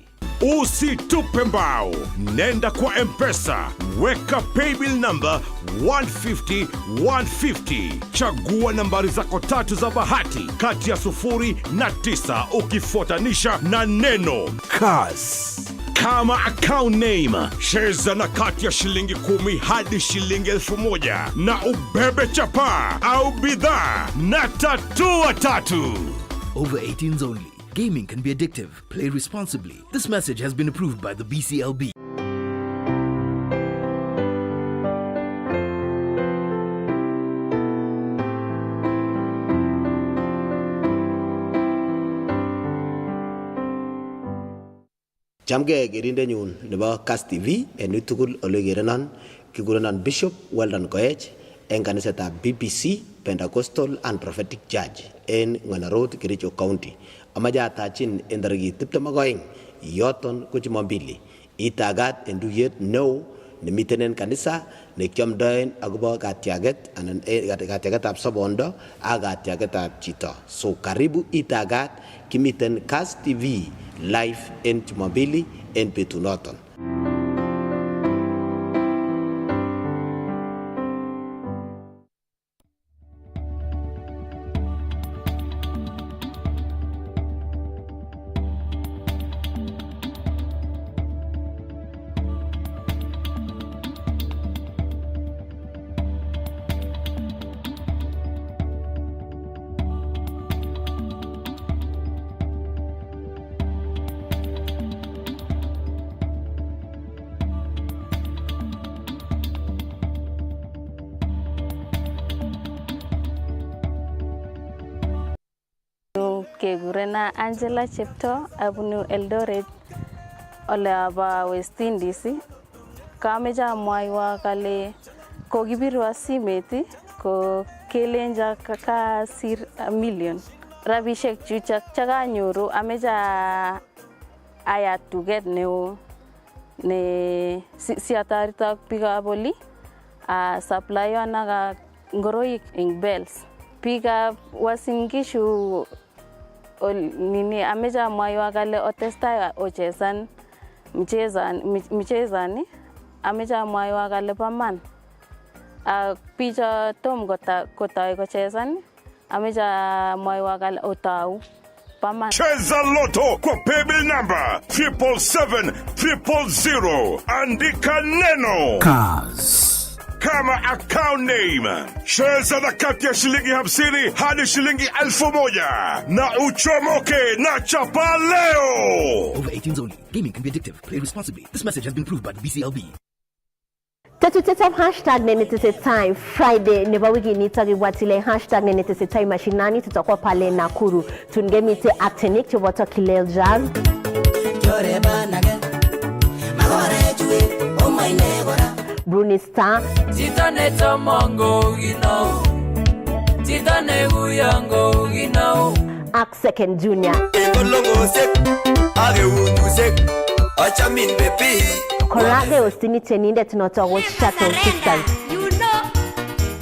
Usitupe mbao, nenda kwa M-Pesa, weka paybill number 150 150. Chagua nambari zako 3 za bahati kati ya 0 na 9 ukifuatanisha na neno Kass. Kama account name, cheza na kati ya shilingi 10 hadi shilingi 1000 na ubebe chapa au bidhaa na tatua tatu. Over 18s only. Gaming can be addictive. Play responsibly. This message has been approved by the BCLB. Chamge gerindenyun nebo Kass TV en tugul ole gerenan kigurenan Bishop Weldon Koech en kanisetab BBC Pentecostal and Prophetic Church en Ng'onarot, Kericho County. Amache atachin en tarikit 22 yoton ko Jumapili itagat en tuyet neo nemiten en kanisa nekiamdoen akobo katiaget anan katiagetab sobondo ak katiagetab chito. So karibu itagat, kimiten Kass TV live en Jumapili en betunoton. Kegurena Angela Chepto abunu Eldoret ole aba West Indies. Kameche amwaiwa kale kokibirwa simet ko kelenja kasir million. Rabishek chuchak chakanyoru ameche ayat tuget neo ne siataretok biikab oli supply naga ngoroik ing bells. Biikab Uasin Gishu nini ameche amwaiwa kale otestai ochesan mchezani ameche amwaiwa kale paman ak bicho tom kotoi kochesan ameche amwaiwa kale otau paman. Cheza Loto kwa paybill number 77700. Andika neno Kass. Kama account name, cheza na kati ya shilingi 50 hadi shilingi 1000 na uchomoke na chapa leo. Over 18s only. Gaming can be addictive. Play responsibly. This message has been approved by the BCLB. Tetuteta hashtag nenetestai Friday neba wiki nitagibwatile hashtag nenetestai mashinani tutakuwa pale Nakuru tungemite actinic choboto Kilel Jazz Bruni Star Titane tomongo ginau Titane uyango ginau Ak Second Junior Engolongo sek Age unyu sek Achamin bepi Korage ostini teninde tunotogo Shuttle Sisters. You know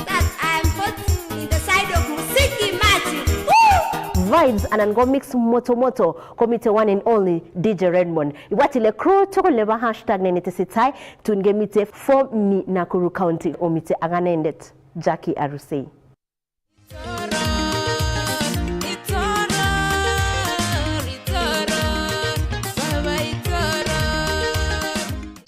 that I'm put in the side of Musiki Mati. Vibes anango mix moto komite one and only DJ Redmond. Iwatile crew toko leba hashtag nenetesitai tungemite for mi Nakuru County omite aganendet Jackie Arusei.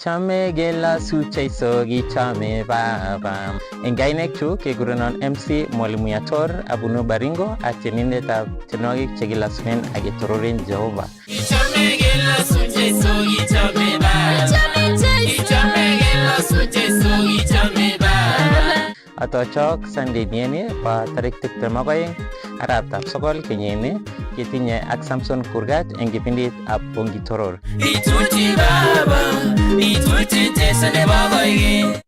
Chame gela suche sogi chame baba. Engainek chu kegurenon MC Mwalimuyator abunu Baringo atienindetab tenogik chegilasmen agetororen Jehova. Chame gela suche sogi chame baba. Chame gela suche sogi chame baba. Atochok Sunday nieni pa tarik 22 arawetab sokol kenyini ketinye ak Samson Kurgat eng kipindit ab Bongitoror. Ituti baba, ituti tesane baba ige.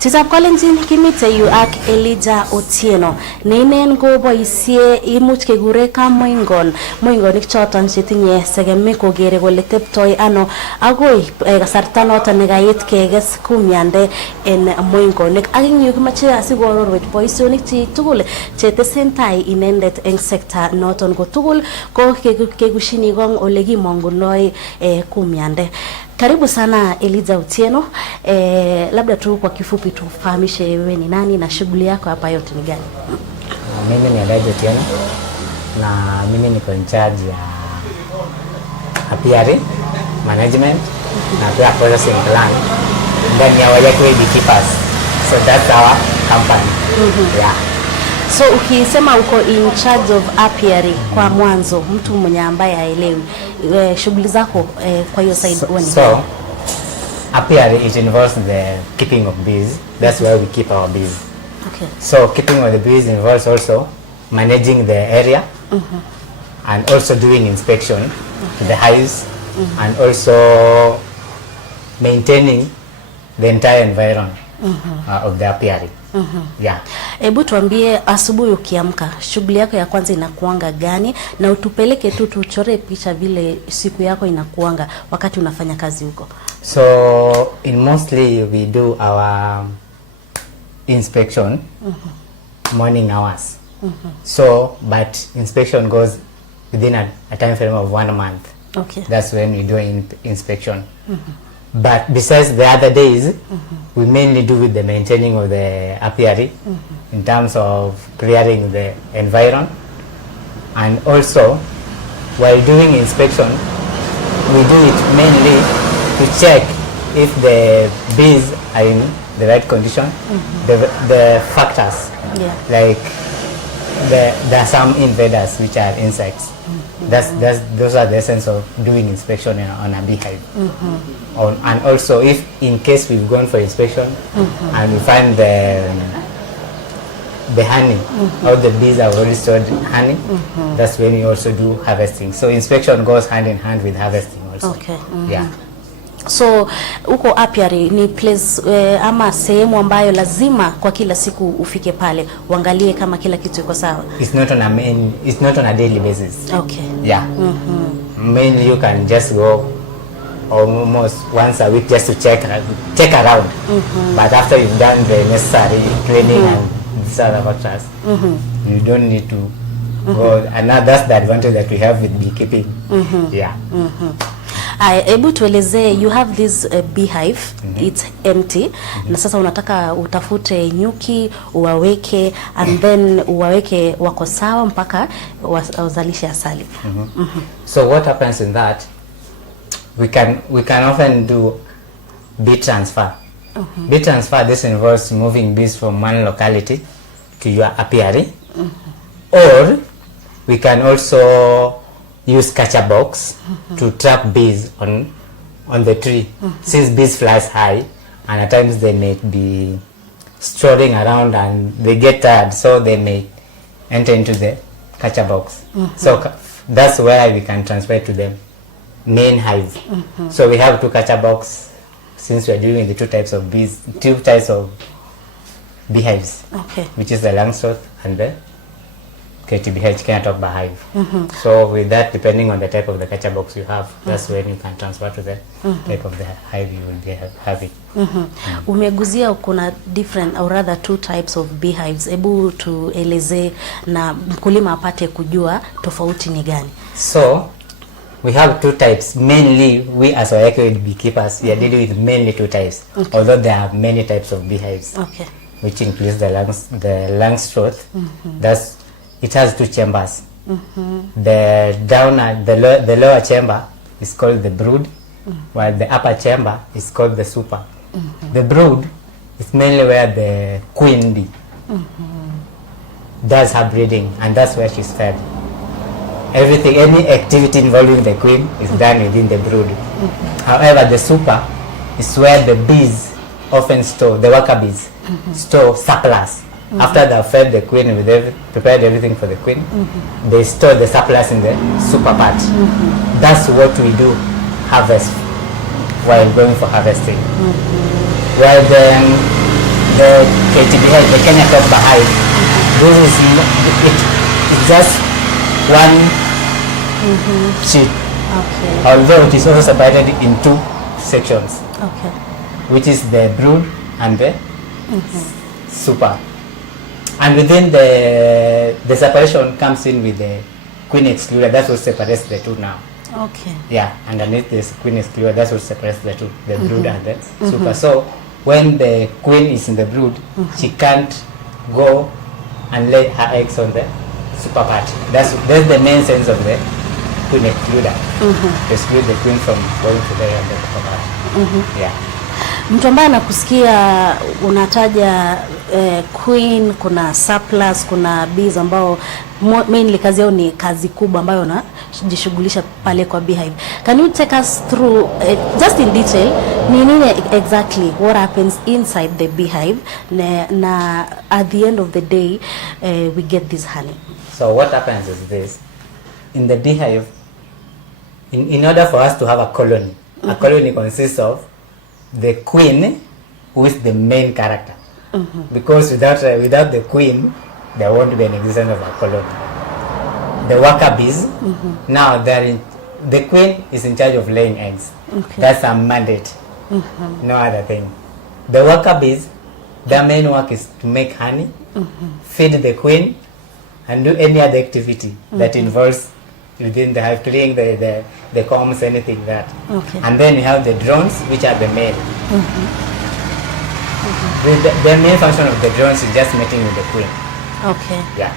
Chitab Kalenjin kimite yu ak Elijah Otieno ne inen ko boisie imuch kekure kamoingon moingonik choton chetinye sekemik kokere kole teptoi ano agoi kasarta noton nekait kekes kumiande en moingonik ak ing yu kimache asikororwech boisionik chi tugul chetesentai inendet eng sekta noton ko tugul ko kekushini kong ole kimongunoi kumiande. Karibu sana Elijah Otieno. Labda tu kwa kifupi tufahamishe wewe ni nani na shughuli yako hapa yote ni gani? Mimi ni Elijah Otieno na mimi niko in charge ya apiary management na pia processing plan ndani ya Wayakway Beekeepers. So that's our company. Yeah. So ukisema uko in charge of apiary kwa mwanzo, mtu mwenye ambaye haelewi shughuli zako kwa hiyo side one. So apiary it involves the keeping of bees. That's where we keep our bees. Okay. So keeping of the bees involves also managing the area and also doing inspection of the hives and also maintaining the entire environment of the apiary. Yeah. Hebu tuambie asubuhi ukiamka shughuli yako ya kwanza inakuanga gani na utupeleke tu tuchore picha vile siku yako inakuanga wakati unafanya kazi huko. So in mostly we do our inspection morning hours. So but inspection goes within a time frame of 1 month. Okay. That's when we do inspection. But besides the other days, we mainly do with the maintaining of the apiary in terms of clearing the environment. And also, while doing inspection, we do it mainly to check if the bees are in the right condition, the factors, like there are some invaders which are insects. Those are the essence of doing inspection on a beehive. And also, if in case we've gone for inspection and we find the honey, how the bees have already stored honey, that's when we also do harvesting. So inspection goes hand in hand with harvesting also. Okay. Yeah. So uko apiary ni place ama sehemu ambayo lazima kwa kila siku ufike pale uangalie kama kila kitu iko sawa. It's not on a daily basis. Okay. Yeah. Mainly you can just go almost once a week just to check around. But after you've done the necessary cleaning and these other factors, you don't need to go. And now that's the advantage that we have with beekeeping. Yeah. Able to tuelezee, you have this beehive, it's empty, na sasa unataka utafute nyuki, uwaweke, and then uwaweke wako sawa mpaka wazalishe asali. So what happens in that, we can often do bee transfer. Bee transfer, this involves moving bees from one locality to your apiary. Or we can also use catcher box to trap bees on the tree. Since bees flies high and at times they may be strolling around and they get tired, so they may enter into the catcher box. So that's where we can transfer to the main hive. So we have 2 catcher box since we are dealing with the 2 types of bees, 2 types of beehives, which is the Langstroth and the KTBH, Kenya Top Hive. So with that, depending on the type of the catcher box you have, that's when you can transfer to the type of the hive you will be having. Umeguzia kuna different or rather 2 types of beehives. Ebu tueleze na mkulima apate kujua tofauti ni gani. So we have 2 types. Mainly we as Wayakway beekeepers, we are dealing with mainly 2 types. Although there are many types of beehives, which includes the Langstroth. It has 2 chambers. The lower chamber is called the brood, while the upper chamber is called the super. The brood is mainly where the queen bee does her breeding, and that's where she's fed. Everything, any activity involving the queen is done within the brood. However, the super is where the bees often store, the worker bees, store surplus. After they have fed the queen with prepared everything for the queen, they store the surplus in the super part. That's what we do, harvest, while going for harvesting. While then the KTBH, the Kenya top behind, this is it's just one sheet. Okay. Although it is also separated in two sections. Okay. Which is the brood and the super. And within the separation comes in with the queen excluder. That's what separates the two now. Okay. Yeah, underneath this queen excluder, that's what separates the two, the brood and the super. So when the queen is in the brood, she can't go and lay her eggs on the super part. That's the main sense of the queen excluder. To exclude the queen from going to lay on the super part. Yeah. Mtu ambaye anakusikia unataja queen, kuna surplus, kuna bees ambao mainly kazi yao ni kazi kubwa ambayo unajishughulisha pale kwa beehive. Can you take us through just in detail ni nini exactly what happens inside the beehive na at the end of the day we get this honey? So what happens is this: in the beehive, in order for us to have a colony, a colony consists of the queen, who is the main character. Because without the queen, there won't be an existence of a colony. The worker bees, now the queen is in charge of laying eggs. That's a mandate. No other thing. The worker bees, their main work is to make honey, feed the queen, and do any other activity that involves within the hive, cleaning the combs, anything like that. And then you have the drones, which are the male. The main function of the drones is just mating with the queen. Okay. Yeah.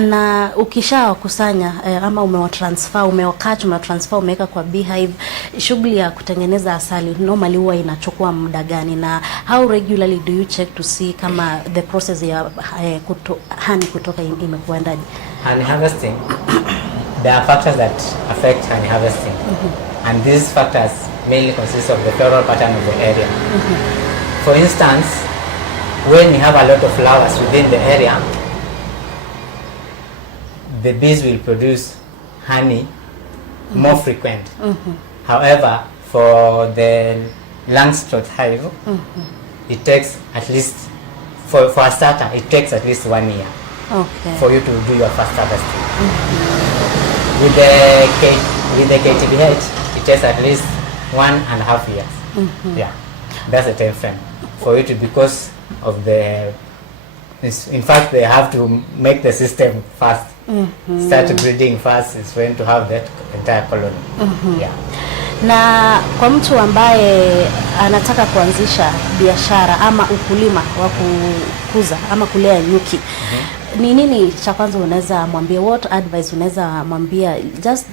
Na ukisha wakusanya ama umewatransfer, umewatransfer, umeweka kwa beehive, shughuli ya kutengeneza asali normally huwa inachukua muda gani, na how regularly do you check to see kama the process ya honey kutoka imekuendaje? Honey harvesting, there are factors that affect honey harvesting. And these factors mainly consist of the floral pattern of the area. For instance, when you have a lot of flowers within the area, the bees will produce honey more frequent. However, for the Langstroth hive, it takes at least, for a starter, it takes at least 1 year for you to do your first harvesting. With the KTBH, it takes at least 1.5 years. Yeah, that's the time frame for you to, because of the, in fact, they have to make the system fast. Start breeding fast is going to have that entire colony. Yeah. Na kwa mtu ambaye anataka kuanzisha biashara ama ukulima wa kukuza ama kulea nyuki, ni nini cha kwanza unaweza mwambia, what advice unaweza mwambia, just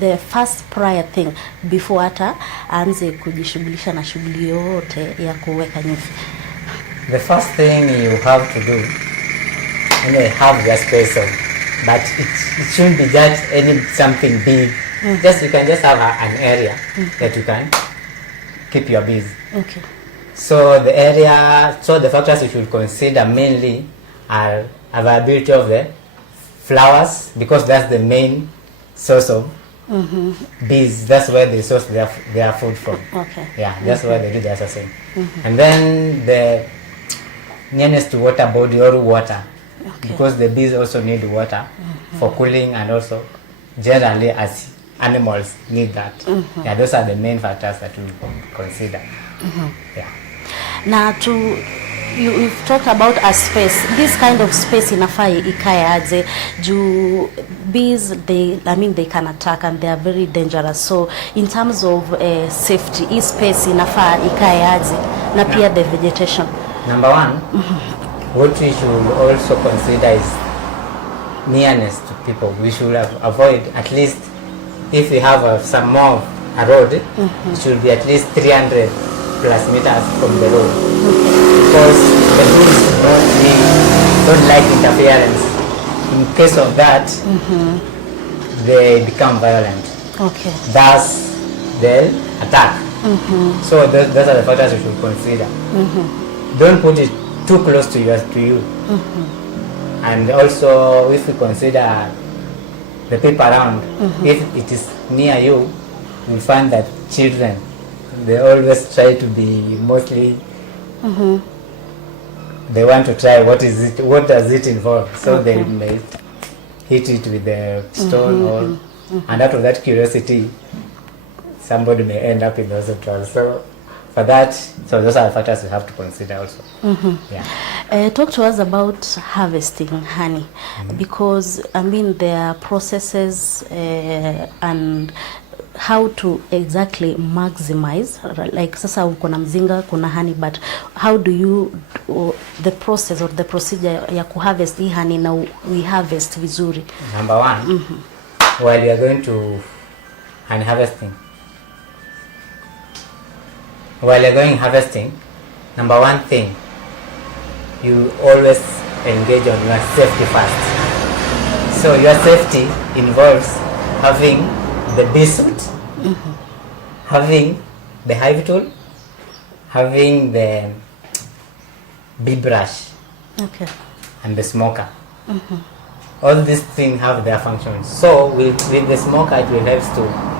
the first prior thing before hata aanze kujishughulisha na shughuli yote ya kuweka nyuki? The first thing you have to do, have your space but it shouldn't be just something big. Just you can just have an area that you can keep your bees. Okay. So the area, so the factors you should consider mainly are availability of the flowers, because that's the main source of bees. That's where they source their food from. Okay. Yeah, that's where they do their sourcing. And then the nearness to water body or water. Because the bees also need water for cooling, and also generally as animals need that. Yeah, those are the main factors that we consider. Yeah. Now you've talked about a space. This kind of space inafaa ikae aje juu bees, they can attack and they are very dangerous. So in terms of safety, this space inafaa ikae aje na pia the vegetation. Number one, what we should also consider is nearness to people. We should avoid, at least if we have some more a road, it should be at least 300 plus meters from the road. Because the bees don't like interference. In case of that, they become violent. Okay. Thus, they'll attack. So those are the factors you should consider. Don't put it too close to you. And also, if we consider the people around, if it is near you, you'll find that children, they always try to be mostly they want to try what does it involve. So they may hit it with a stone and out of that curiosity, somebody may end up in the hospital. So for that, so those are the factors we have to consider also. Yeah. Talk to us about harvesting honey, because I mean there are processes and how to exactly maximize, like sasa kuna mzinga, kuna honey, but how do you the process or the procedure ya kuharvest hii honey na we harvest vizuri? Number one, while you are going to honey harvesting, number one thing, you always engage on your safety first. So your safety involves having the bee suit, having the hive tool, having the bee brush, and the smoker. All these things have their functions. So with the smoker, it will help to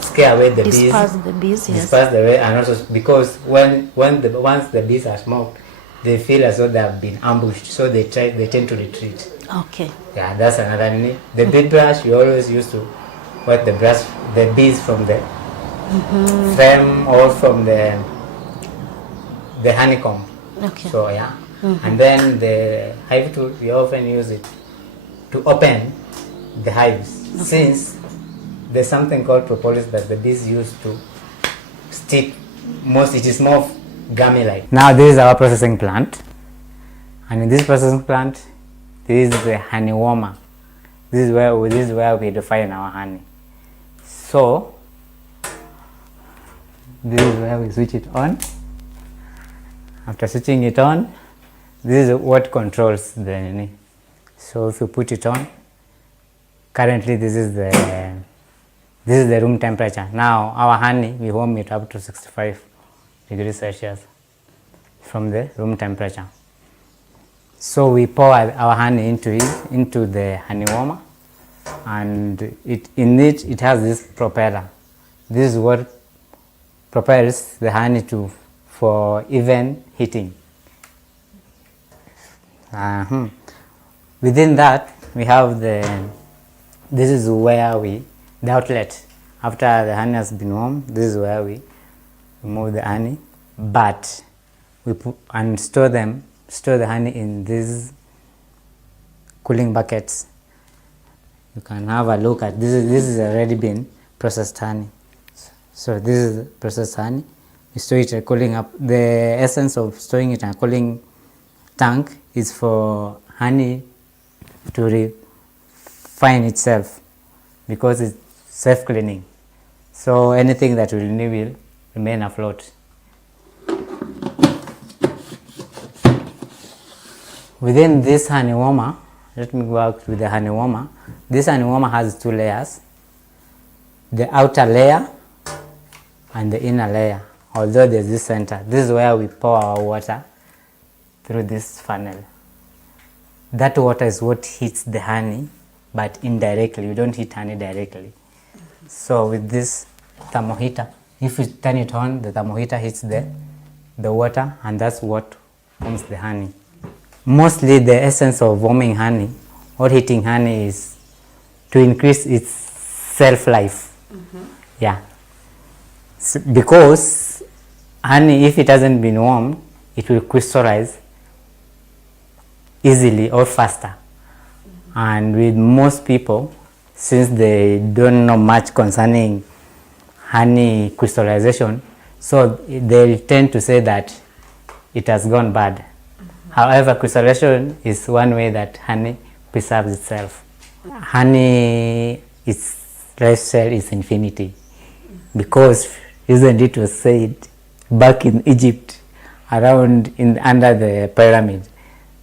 scare away the disperse the bees, disperse the way, and also because once the bees are smoked, they feel as though they have been ambushed, so they tend to retreat. Okay. Yeah, that's another need. The bee brush, we always used to wet the bees from the frame or from the honeycomb. Okay. So yeah, and then the hive tool, we often use it to open the hives, since there's something called propolis that the bees use to stick. It is more gummy-like. Now this is our processing plant, and in this processing plant, this is the honey warmer. This is where we refine our honey. So this is where we switch it on. After switching it on, this is what controls the honey. So if you put it on, currently this is the room temperature. Now our honey, we warm it up to 65 degrees Celsius from the room temperature. So we pour our honey into the honey warmer, and it has this propeller. This is what propels the honey for even heating. Within that, we have this is where the outlet. After the honey has been warmed, this is where we remove the honey, but we put and store the honey in these cooling buckets. You can have a look at this. This is already been processed honey. So this is processed honey. We store it cooling up. The essence of storing it in a cooling tank is for honey to refine itself, because it's self-cleaning. So anything that will remain afloat. Within this honey warmer, let me work with the honey warmer. This honey warmer has two layers, the outer layer and the inner layer, although there's this center. This is where we pour our water through this funnel. That water is what heats the honey, but indirectly. You don't heat honey directly. So with this thermoheater, if you turn it on, the thermoheater heats the water, and that's what warms the honey. Mostly the essence of warming honey or heating honey is to increase its self-life. Yeah. So because honey, if it hasn't been warmed, it will crystallize easily or faster. And with most people, since they don't know much concerning honey crystallization, so they tend to say that it has gone bad. However, crystallization is one way that honey preserves itself. Honey, its lifestyle is infinity, because isn't it was said back in Egypt, around under the pyramid,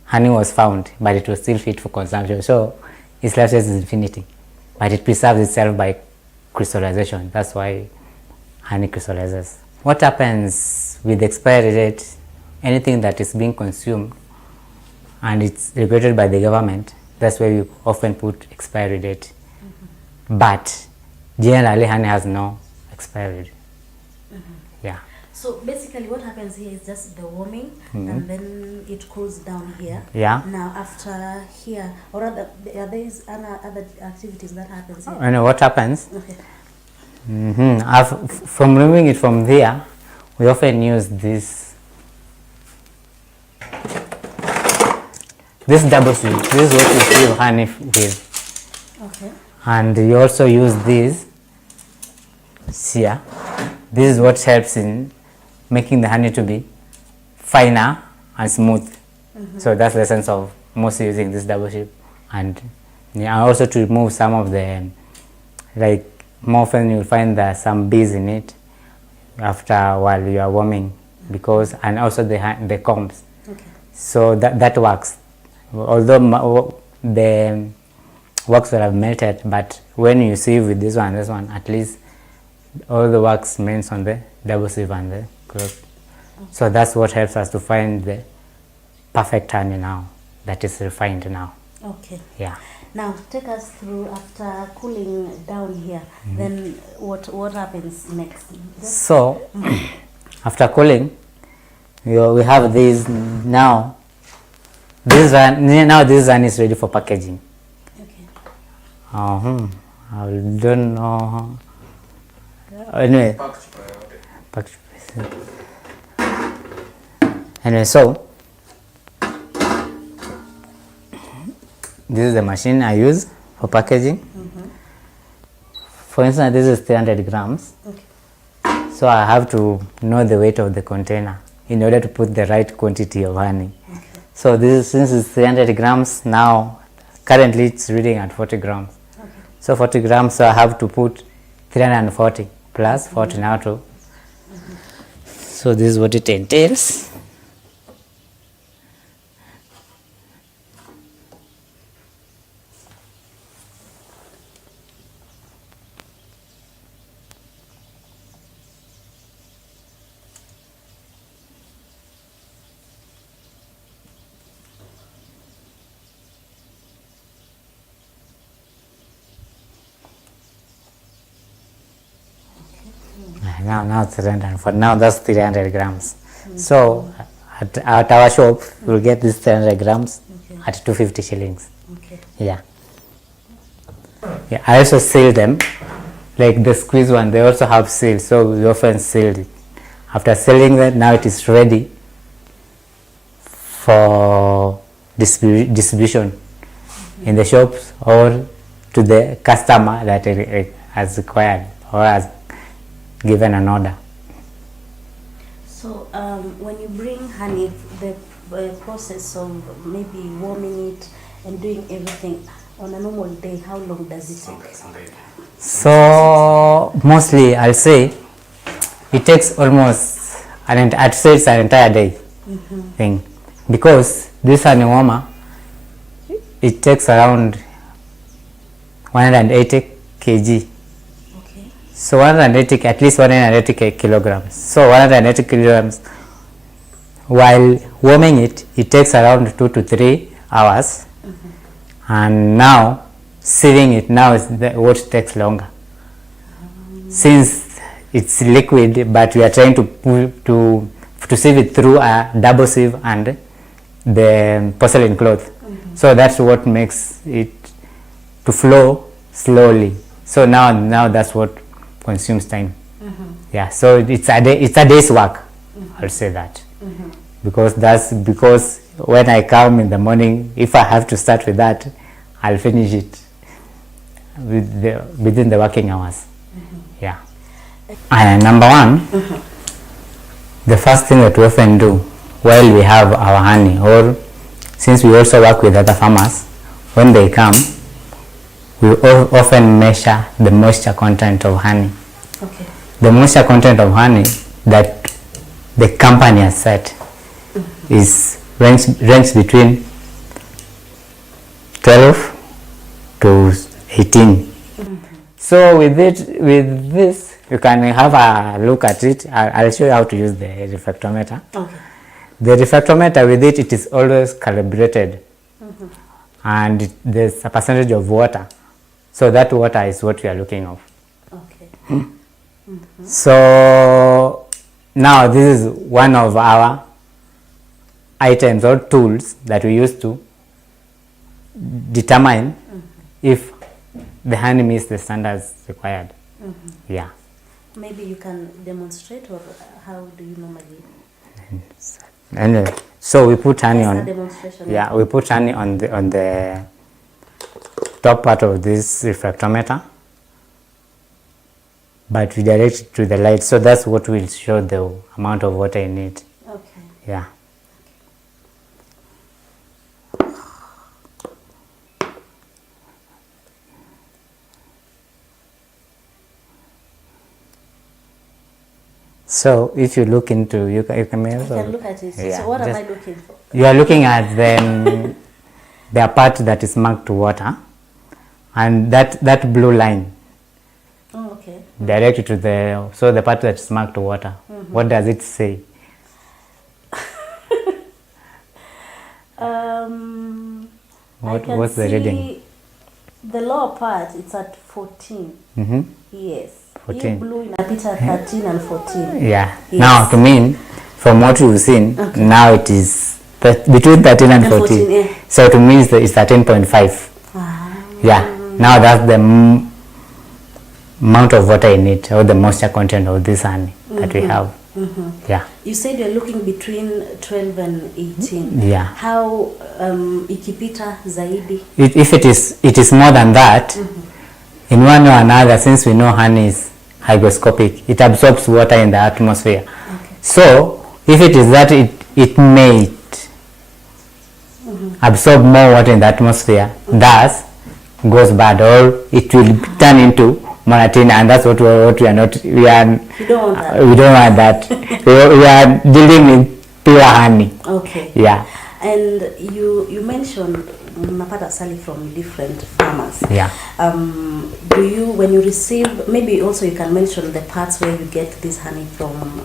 honey was found, but it was still fit for consumption. So its lifestyle is infinity, but it preserves itself by crystallization. That's why honey crystallizes. What happens with expiry date? Anything that is being consumed and it's regulated by the government, that's where we often put expiry date. But generally honey has no expiry date. Yeah. So basically what happens here is just the warming and then it cools down here. Yeah. Now after here, or are there other activities that happens here? You know what happens? Okay. From removing it from there, we often use this double sleeve. This is what you seal honey with. Okay. And you also use this here. This is what helps in making the honey to be finer and smooth. So that's the essence of mostly using this double sleeve. And also to remove some of the, like more often you'll find that some bees in it after while you are warming, because, and also the combs. Okay. So that works. Although the wax will have melted, but when you sieve with this one, at least all the wax remains on the double sieve and the cloth. Okay. So that's what helps us to find the perfect honey now, that is refined now. Okay. Yeah. Now take us through after cooling down here. Then what happens next? So after cooling, we have this now. This one is ready for packaging. Okay. I don't know. Anyway. Anyway, so this is the machine I use for packaging. For instance, this is 300 grams. Okay. So I have to know the weight of the container in order to put the right quantity of honey. Okay. So since it's 300 grams now, currently it's reading at 40 grams. Okay. So 40 grams, so I have to put 340 plus 40 now too. So this is what it entails. Now it's 300. For now, that's 300 grams. So at our shop, we'll get this 300 grams at 250 shillings. Okay. Yeah. Yeah. I also seal them, like the squeeze one. They also have seal, so we often seal it. After sealing that, now it is ready for distribution in the shops or to the customer that has required or has given an order. So when you bring honey, the process of maybe warming it and doing everything on a normal day, how long does it take? So mostly I'll say it takes almost I'd say it's an entire day thing, because this honey warmer, it takes around 180 kg. So 180, at least 180 kilograms. So 180 kilograms, while warming it, it takes around 2 to 3 hours. And now sieving it now is what takes longer. Since it's liquid, but we are trying to sieve it through a double sieve and the porcelain cloth. So that's what makes it to flow slowly. So now that's what consumes time. Yeah, so it's a day's work. I'll say that. Because when I come in the morning, if I have to start with that, I'll finish it within the working hours. Yeah. And number one, the first thing that we often do while we have our honey, or since we also work with other farmers, when they come, we often measure the moisture content of honey. Okay. The moisture content of honey that the company has set is ranks between 12 to 18. So with this, you can have a look at it. I'll show you how to use the refractometer. Okay. The refractometer, with it is always calibrated, and there's a percentage of water. So that water is what we are looking of. Okay. So Now this is one of our items or tools that we use to determine if the honey meets the standards required. Yeah. Maybe you can demonstrate, or how do you normally? Anyway, so we put honey on. Demonstration. Yeah, we put honey on the top part of this refractometer, but we direct it to the light, so that's what will show the amount of water in it. Okay. Yeah. So if you look into, you can also, I can look at it. yeah, So what am I looking for? You are looking at the part that is marked to water, and that blue line. Oh, okay. Direct to the part that is marked to water. What does it say? What's the reading? The lower part, it's at 14. Yes. 14. Blue in a bit at 13 and 14. Yeah. Yes. Now, to me, from what you've seen, now it is between 13 and 14. Yeah. So to me, it's 13.5. Yeah. Now that's the amount of water in it, or the moisture content of this honey that we have. Yeah. You said you're looking between 12 and 18. Yeah. How ikipita zaidi? If it is more than that, in one or another, since we know honey is hygroscopic, it absorbs water in the atmosphere. So if it is that, it may absorb more water in the atmosphere, thus goes bad, or it will turn into monotina, and that's what we are not. We don't want that. We are dealing with pure honey. Okay. Yeah. And you mentioned unapata asali from different farmers. Yeah. Do you, when you receive, maybe also you can mention the parts where you get this honey from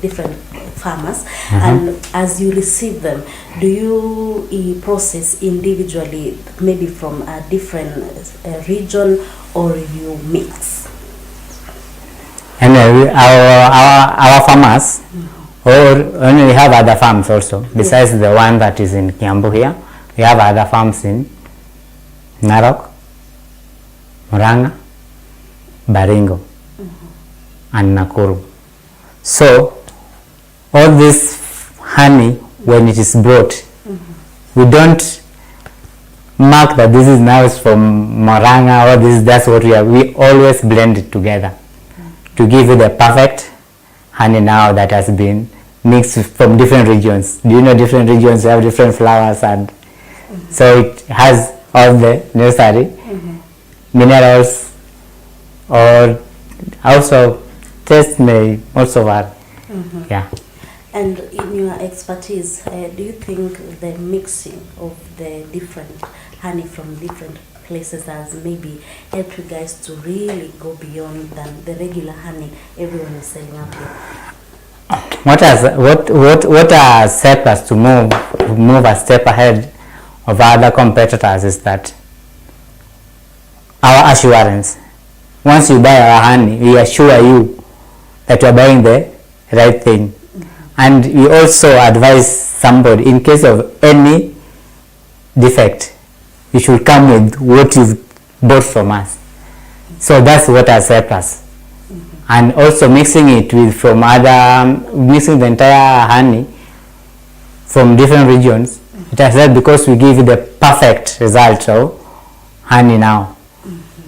different farmers, and as you receive them, do you process individually, maybe from a different region, or you mix? Anyway, our farmers, or we have other farms also, besides the one that is in Kiambu here. We have other farms in Narok, Murang'a, Baringo, and Nakuru. So all this honey, when it is brought, we don't mark that this is now from Murang'a, or that's what we are. We always blend it together to give you the perfect honey now that has been mixed from different regions. Do you know different regions have different flowers, and so it has all the necessary minerals, or also taste may also vary. Yeah. And in your expertise, do you think the mixing of the different honey from different places has maybe helped you guys to really go beyond than the regular honey everyone is selling out here? What has helped us to move a step ahead of other competitors is that our assurance. Once you buy our honey, we assure you that you are buying the right thing. And we also advise somebody, in case of any defect, you should come with what you've bought from us. So that's what has helped us. And also mixing it with mixing the entire honey from different regions, it has helped because we give you the perfect result of honey now.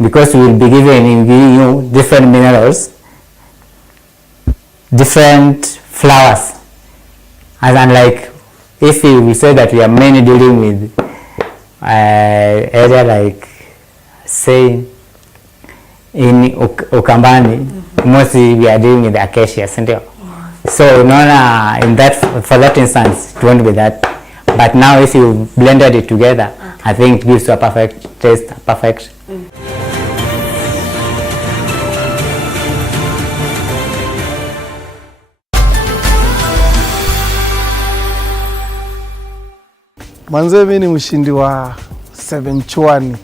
Because we will be giving you different minerals, different flowers. As unlike if we say that we are mainly dealing with area like, say, in Ukambani, mostly we are dealing with acacia, so in for that instance it won't be that. But now if you blended it together, I think it gives you a perfect taste, perfect. Manze, mimi ni mshindi wa 7 chwani.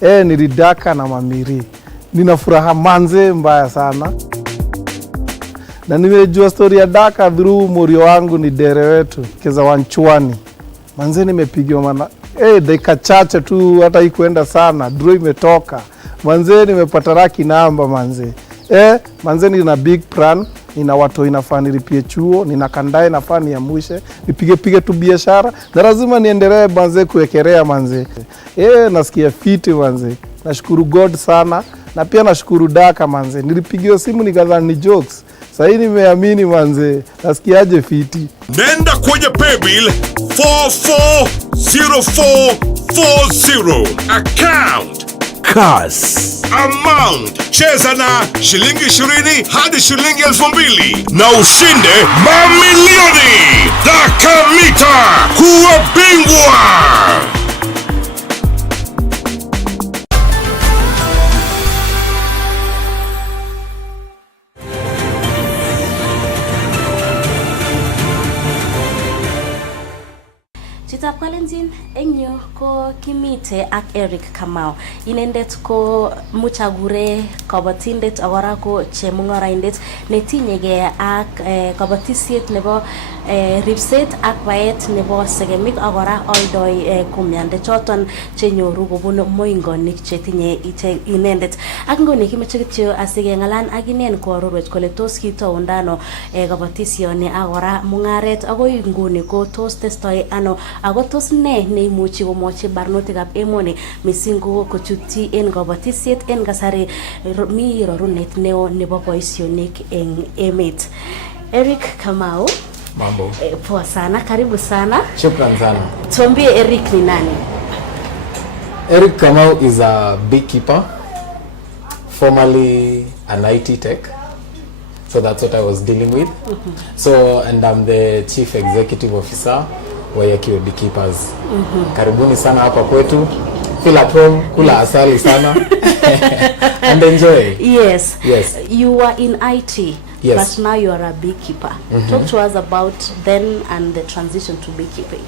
Nilidaka na mamiri. Nina furaha manze mbaya sana. Na nimejua story ya daka through morio wangu ni dere wetu Keza Wanchwani. Manze nimepigiwa mana dakika chache tu, hata ikuenda sana, draw imetoka. Manze nimepata raki namba manze. Manze nina big plan, nina watu inafaa nilipie chuo, nina kandae nafaa niamshe, nipige tu biashara, na lazima niendelee manze kuwekelea manze. Nasikia fiti manze. Nashukuru God sana, na pia nashukuru daka manze. Nilipigiwa simu nikadhani ni jokes. Sasa nimeamini manze. Nasikiaje fiti. Nenda kwenye paybill 440440 account Kass. Amount cheza na shilingi 20 hadi shilingi 2000 na ushinde mamilioni. Daka Mita, kuwa bingwa. Chitab Kalenjin engyo ko kimite ak Eric Kamau. Inendet ko muchagure kabatindet agora ko chemungaraindet netinyege ak kabatisiet nebo ripset ak baet nebo segemik agora oldoi kumyande choton chenyoru kobun moingonik chetinye inendet. Ak ngoni kimeche kityo asikengalan ak inen koarorwech kole tos kitoundano kabatisioni agora mungaret agoi nguni ko tos testoi ano ako tos ne neimuchi komwochi barnotikab emoni mising ko kochutyi en kabatisiet en kasari mi rorunet neo nebo boisionik en emet. Eric Kamau. Mambo. Poa sana, karibu sana. Shukran sana. Tuambie Eric ni nani? Eric Kamau is a beekeeper, formerly an IT tech. So that's what I was dealing with. So, and I'm the Chief Executive Officer wa Yakio Beekeepers. Karibuni sana hapa kwetu. Feel at home, kula asali sana. And enjoy. Yes. Yes. You were in IT. Yes. But now you are a beekeeper. Talk to us about then and the transition to beekeeping.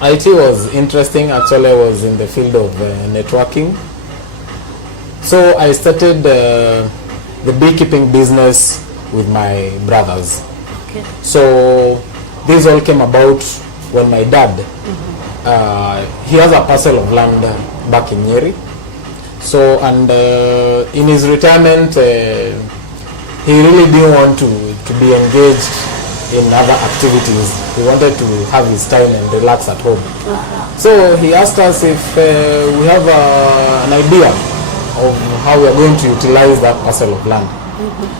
IT was interesting. Actually, I was in the field of networking. So I started the beekeeping business with my brothers. Okay. So this all came about when my dad, he has a parcel of land back in Nyeri. So, and in his retirement, he really didn't want to be engaged in other activities. He wanted to have his time and relax at home. So he asked us if we have an idea of how we are going to utilize that parcel of land.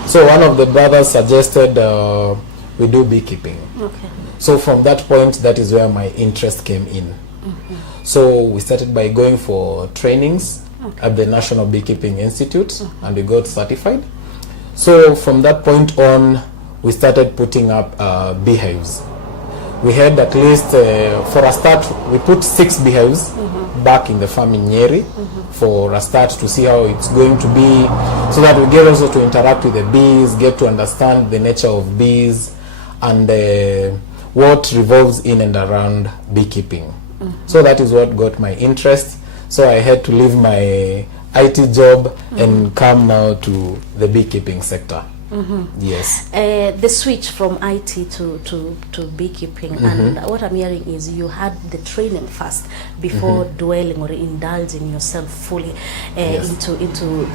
So one of the brothers suggested we do beekeeping. Okay. So from that point, that is where my interest came in. So we started by going for trainings at the National Beekeeping Institute, and we got certified. So from that point on, we started putting up beehives. We had at least, for a start, we put 6 beehives back in the farm in Nyeri for a start to see how it's going to be, so that we get also to interact with the bees, get to understand the nature of bees, and what revolves in and around beekeeping. So that is what got my interest. So I had to leave my IT job and come now to the beekeeping sector. Yes. The switch from IT to beekeeping, and what I'm hearing is you had the training first before dwelling or indulging yourself fully into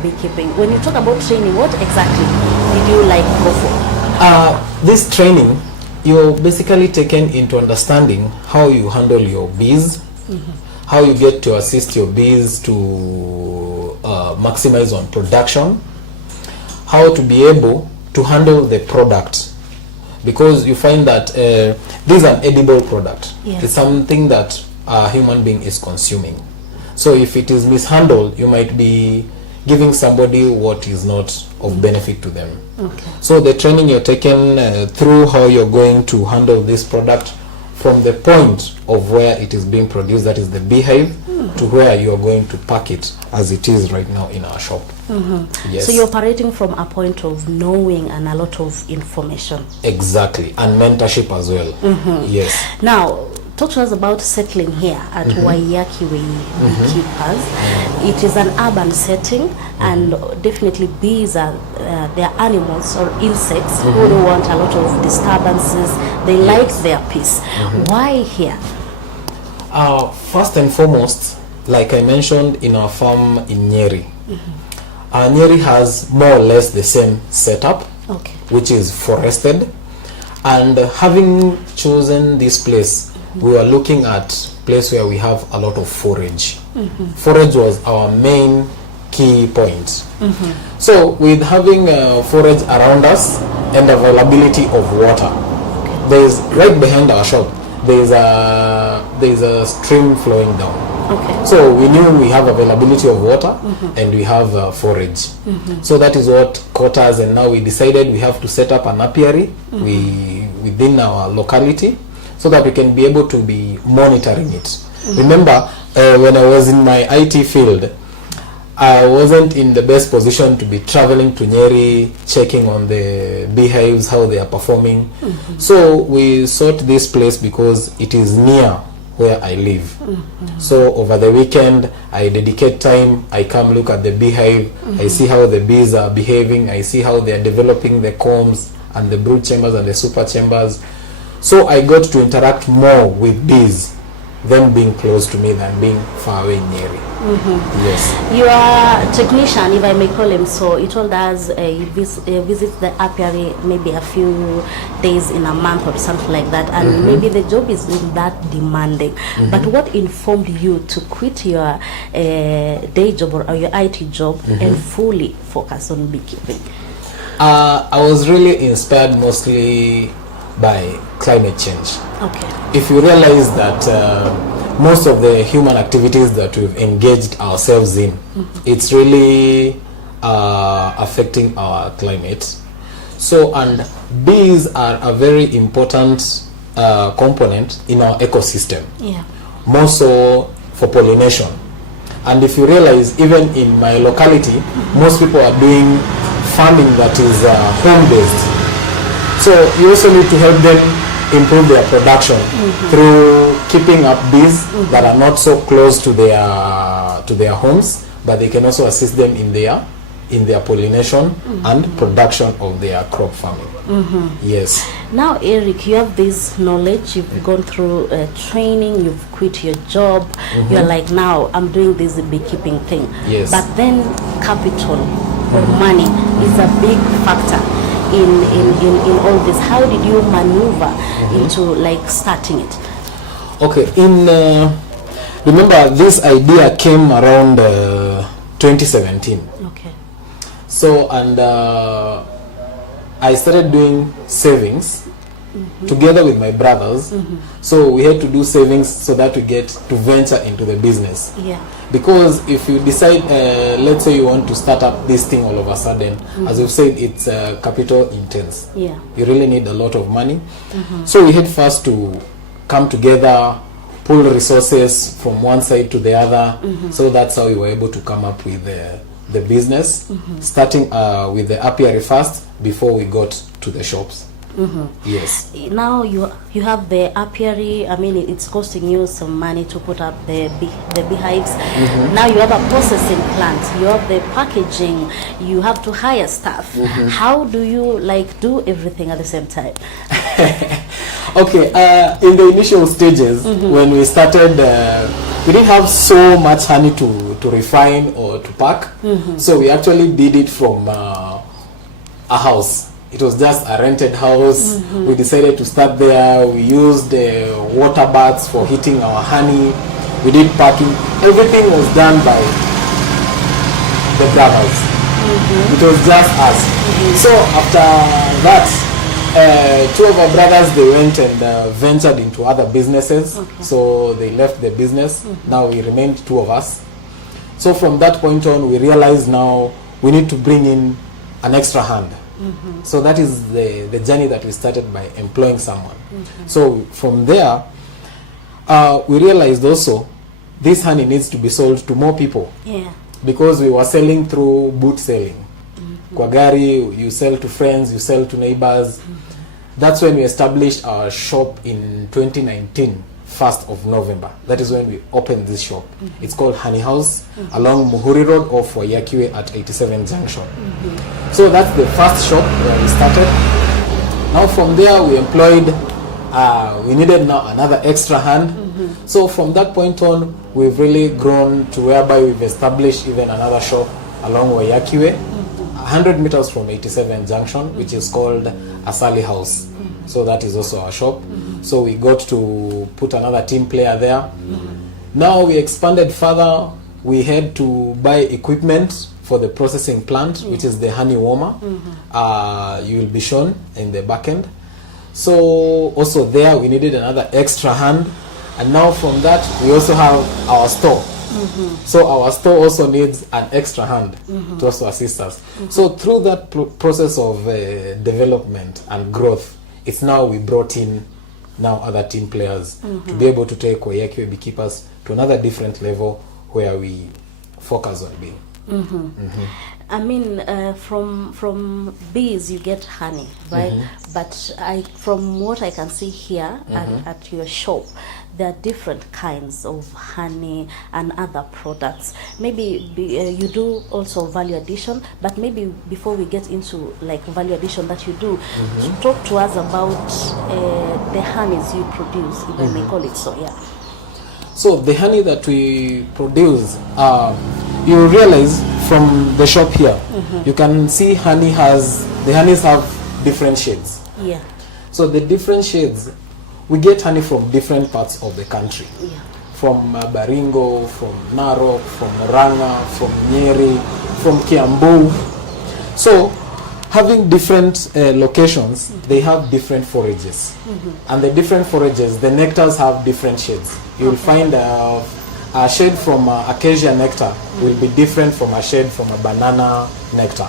beekeeping. When you talk about training, what exactly did you go for? This training, you're basically taken into understanding how you handle your bees, how you get to assist your bees to maximize on production, how to be able to handle the product, because you find that this is an edible product. Yes. It's something that a human being is consuming. So if it is mishandled, you might be giving somebody what is not of benefit to them. Okay. So the training you're taken through how you're going to handle this product from the point of where it is being produced, that is the beehive, to where you are going to pack it as it is right now in our shop. Yes. So you're operating from a point of knowing and a lot of information. Exactly, and mentorship as well. Yes. Now, talk to us about settling here at Waiyaki Way Beekeepers. It is an urban setting, and definitely bees are they are animals or insects who don't want a lot of disturbances. They like their peace. Why here? First and foremost, like I mentioned, in our farm in Nyeri, Nyeri has more or less the same setup, which is forested. And having chosen this place, we were looking at place where we have a lot of forage. Forage was our main key point. So with having forage around us and availability of water, there is right behind our shop, there is a stream flowing down. So we knew we have availability of water and we have forage. So that is what caught us, and now we decided we have to set up an apiary within our locality so that we can be able to be monitoring it. Remember, when I was in my IT field, I wasn't in the best position to be traveling to Nyeri, checking on the beehives, how they are performing. So we sought this place because it is near where I live. So over the weekend, I dedicate time, I come look at the beehive, I see how the bees are behaving, I see how they are developing the combs and the brood chambers and the super chambers. So I got to interact more with bees, them being close to me than being far away Nyeri. Yes. Your technician, if I may call him so, he told us he visits the apiary maybe a few days in a month or something like that, and maybe the job is not that demanding. But what informed you to quit your day job or your IT job and fully focus on beekeeping? I was really inspired mostly by climate change. If you realize that most of the human activities that we've engaged ourselves in, it's really affecting our climate. So, and bees are a very important component in our ecosystem, more so for pollination. And if you realize, even in my locality, most people are doing farming that is home-based. So you also need to help them improve their production through keeping up bees that are not so close to their homes, but they can also assist them in their pollination and production of their crop farming. Yes. Now, Eric, you have this knowledge, you've gone through training, you've quit your job, you're like, now I'm doing this beekeeping thing. Yes. But then capital or money is a big factor in all this. How did you maneuver into like starting it? Okay, remember this idea came around 2017. So, and I started doing savings together with my brothers. So we had to do savings so that we get to venture into the business. Because if you decide, let's say you want to start up this thing all of a sudden, as you've said, it's capital intense. You really need a lot of money. So we had first to come together, pull resources from one side to the other. So that's how we were able to come up with the business, starting with the apiary first before we got to the shops. Yes. Now you have the apiary. I mean, it's costing you some money to put up the beehives. Now you have a processing plant. You have the packaging. You have to hire staff. How do you like do everything at the same time? Okay. In the initial stages, when we started, we didn't have so much honey to refine or to pack. So we actually did it from a house. It was just a rented house. We decided to start there. We used water baths for heating our honey. We did packing. Everything was done by the brothers. It was just us. So after that, two of our brothers, they went and ventured into other businesses. So they left the business. Now we remained two of us. So from that point on, we realized now we need to bring in an extra hand. So that is the journey that we started by employing someone. So from there, we realized also this honey needs to be sold to more people. Because we were selling through boot selling. Kwa gari, you sell to friends, you sell to neighbors. That's when we established our shop in 2019 1st of November. That is when we opened this shop. It's called Honey House along Muhuri Road off Wayakiwe at 87 Junction. So that's the first shop where we started. Now from there we employed, we needed now another extra hand. So from that point on, we've really grown to whereby we've established even another shop along Wayakiwe, 100 meters from 87 Junction, which is called Asali House. So that is also our shop. So we got to put another team player there. Now we expanded further. We had to buy equipment for the processing plant, which is the honey warmer. You will be shown in the back end. So also there we needed another extra hand. And now from that we also have our store. So our store also needs an extra hand to also assist us. So through that process of development and growth, it's now we brought in now other team players to be able to take Wayakiwe Beekeepers to another different level where we focus on being. I mean, from bees you get honey, right? But from what I can see here at your shop, there are different kinds of honey and other products. Maybe you do also value addition, but maybe before we get into like value addition that you do, talk to us about the honeys you produce, if I may call it so. Yeah. So the honey that we produce, you realize from the shop here, you can see the honeys have different shades. Yeah. So the different shades, we get honey from different parts of the country. Yeah. From Baringo, from Narok, from Ranga, from Nyeri, from Kiambu. So having different locations, they have different forages. And the different forages, the nectars have different shades. You will find a shade from acacia nectar will be different from a shade from a banana nectar.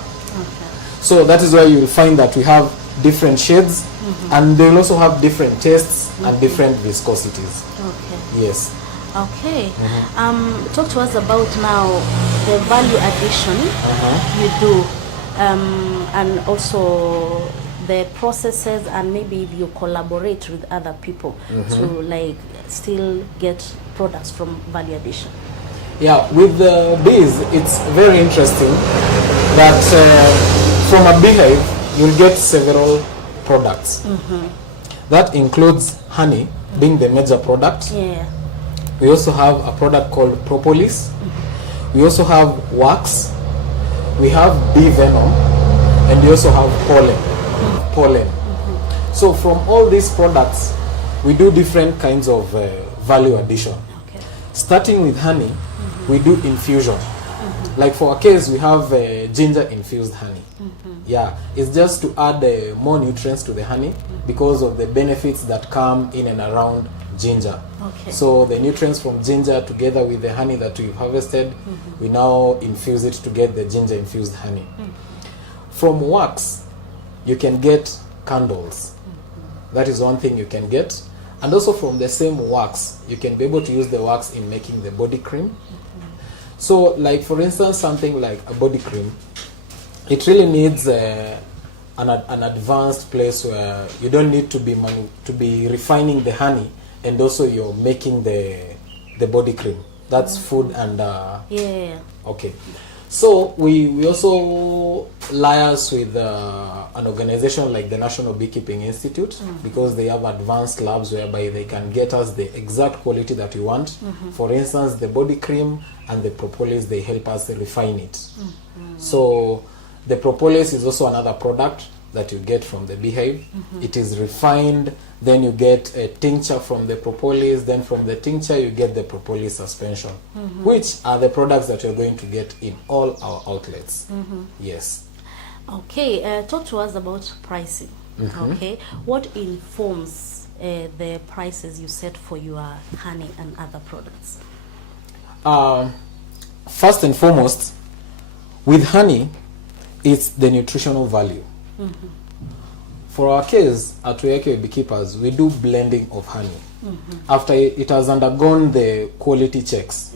So that is why you will find that we have different shades, and they will also have different tastes and different viscosities. Okay. Yes. Okay. Talk to us about now the value addition you do, and also the processes, and maybe if you collaborate with other people to like still get products from value addition. Yeah, with the bees, it's very interesting that from a beehive you'll get several products. That includes honey being the major product. Yeah. We also have a product called propolis. We also have wax. We have bee venom, and we also have pollen. So from all these products, we do different kinds of value addition. Starting with honey, we do infusion. Like for our case, we have ginger infused honey. Yeah, it's just to add more nutrients to the honey because of the benefits that come in and around ginger. So the nutrients from ginger together with the honey that we've harvested, we now infuse it to get the ginger infused honey. From wax, you can get candles. That is one thing you can get. And also from the same wax, you can be able to use the wax in making the body cream. So like for instance, something like a body cream, it really needs an advanced place where you don't need to be refining the honey, and also you're making the body cream. That's food and yeah. Okay. So we also liaise with an organization like the National Beekeeping Institute because they have advanced labs whereby they can get us the exact quality that we want. For instance, the body cream and the propolis, they help us refine it. So the propolis is also another product that you get from the beehive. It is refined, then you get a tincture from the propolis, then from the tincture you get the propolis suspension, which are the products that you're going to get in all our outlets. Yes. Okay, talk to us about pricing. Okay, what informs the prices you set for your honey and other products? First and foremost, with honey, it's the nutritional value. For our case, at Wayakiwe Beekeepers, we do blending of honey. After it has undergone the quality checks,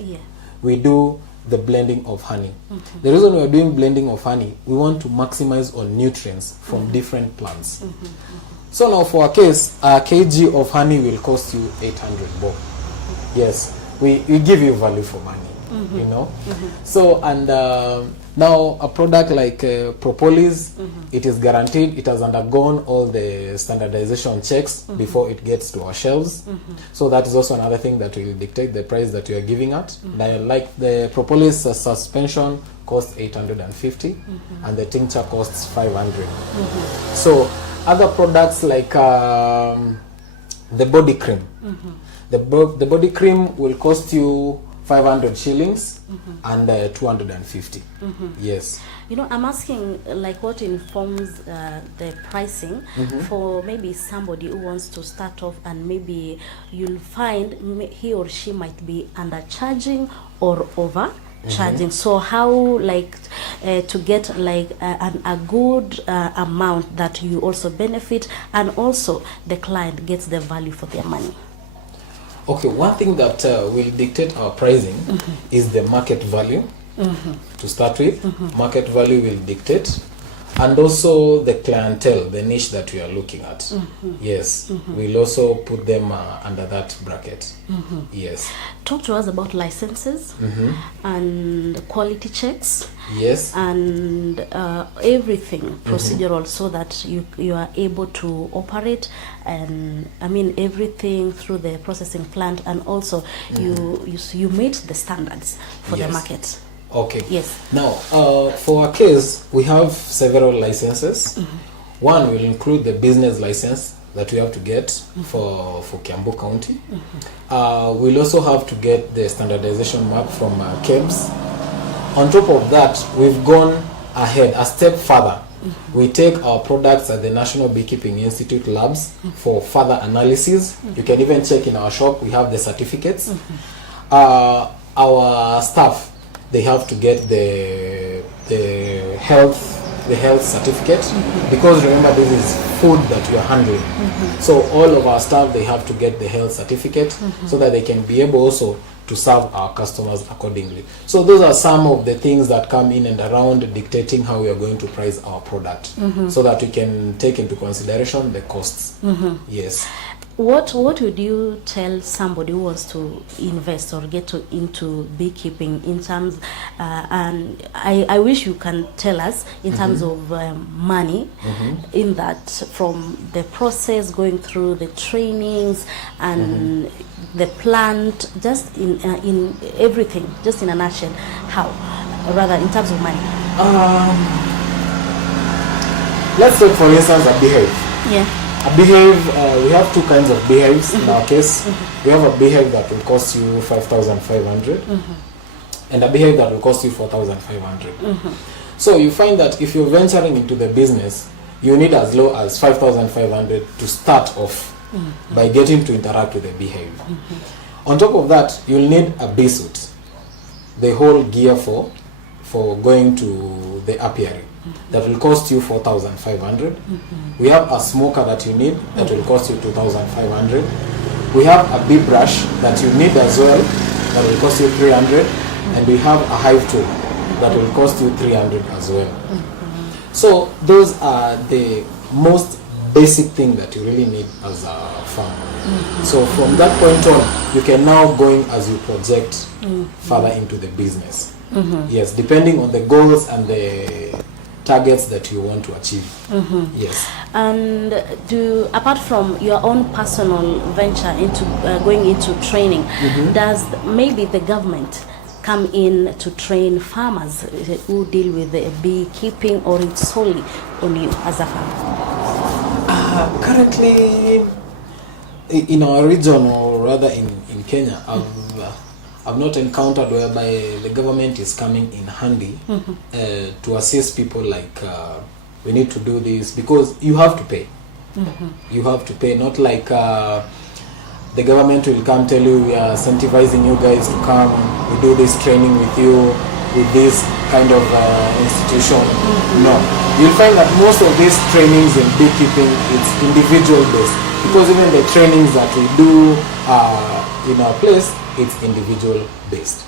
we do the blending of honey. The reason we are doing blending of honey, we want to maximize on nutrients from different plants. So now for a case, a kg of honey will cost you 800 bob. Yes, we give you value for money, you know. So, and now a product like propolis, it is guaranteed, it has undergone all the standardization checks before it gets to our shelves. So that is also another thing that will dictate the price that you are giving at. Like the propolis suspension costs 850 and the tincture costs 500. So other products like the body cream. The body cream will cost you 500 shillings and 250. Yes. You know, I'm asking like what informs the pricing for maybe somebody who wants to start off, and maybe you'll find he or she might be undercharging or overcharging. So how like to get like a good amount that you also benefit and also the client gets the value for their money? Okay, one thing that will dictate our pricing is the market value. To start with, market value will dictate, and also the clientele, the niche that we are looking at. Yes, we'll also put them under that bracket. Yes. Talk to us about licenses and quality checks. Yes. And everything procedural, so that you are able to operate, and I mean everything through the processing plant, and also you meet the standards for the market. Okay. Yes. Now, for our case, we have several licenses. One will include the business license that we have to get for Kiambu County. We'll also have to get the standardization map from KEBS. On top of that, we've gone ahead a step further. We take our products at the National Beekeeping Institute labs for further analysis. You can even check in our shop, we have the certificates. Our staff, they have to get the health certificate, because remember, this is food that we are handling. So all of our staff, they have to get the health certificate so that they can be able also to serve our customers accordingly. So those are some of the things that come in and around dictating how we are going to price our product, so that we can take into consideration the costs. Yes. What would you tell somebody who wants to invest or get into beekeeping in terms, and I wish you can tell us in terms of money, in that from the process going through the trainings and the plant, just in everything, just in a nutshell, how, rather in terms of money? Let's take for instance a beehive. Yeah. A beehive, we have two kinds of beehives in our case. We have a beehive that will cost you 5,500 and a beehive that will cost you 4,500. So you find that if you're venturing into the business, you need as low as 5,500 to start off by getting to interact with the beehive. On top of that, you'll need a bee suit, the whole gear for going to the apiary. That will cost you 4,500. We have a smoker that you need that will cost you 2,500. We have a bee brush that you need as well that will cost you 300, and we have a hive tool that will cost you 300 as well. So those are the most basic thing that you really need as a farmer. So from that point on, you can now go in as you project further into the business. Yes, depending on the goals and the targets that you want to achieve. Yes. And apart from your own personal venture into going into training, does maybe the government come in to train farmers who deal with the beekeeping, or it's solely on you as a farmer? Currently, in our region, or rather in Kenya, I've not encountered whereby the government is coming in handy to assist people like we need to do this, because you have to pay. You have to pay, not like the government will come tell you we are incentivizing you guys to come, we do this training with you with this kind of institution. No, you'll find that most of these trainings in beekeeping, it's individual based, because even the trainings that we do in our place, it's individual based.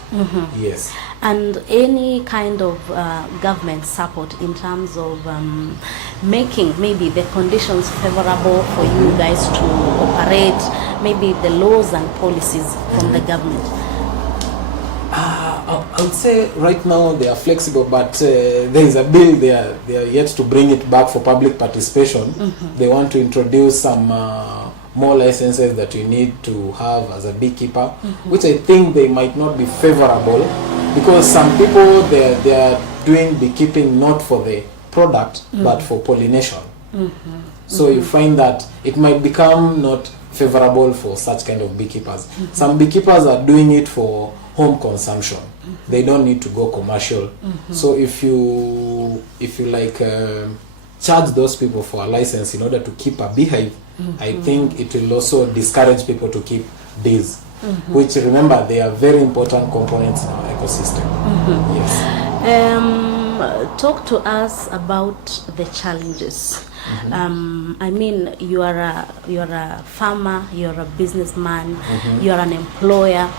Yes. And any kind of government support in terms of making maybe the conditions favorable for you guys to operate, maybe the laws and policies from the government? I would say right now they are flexible, but there is a bill they are yet to bring it back for public participation. They want to introduce some more licenses that you need to have as a beekeeper, which I think they might not be favorable, because some people they are doing beekeeping not for the product but for pollination. So you find that it might become not favorable for such kind of beekeepers. Some beekeepers are doing it for home consumption. They don't need to go commercial. So if you like charge those people for a license in order to keep a beehive, I think it will also discourage people to keep bees, which, remember, they are very important components in our ecosystem. Yes. Talk to us about the challenges. I mean, you are a farmer, you're a businessman, you're an employer,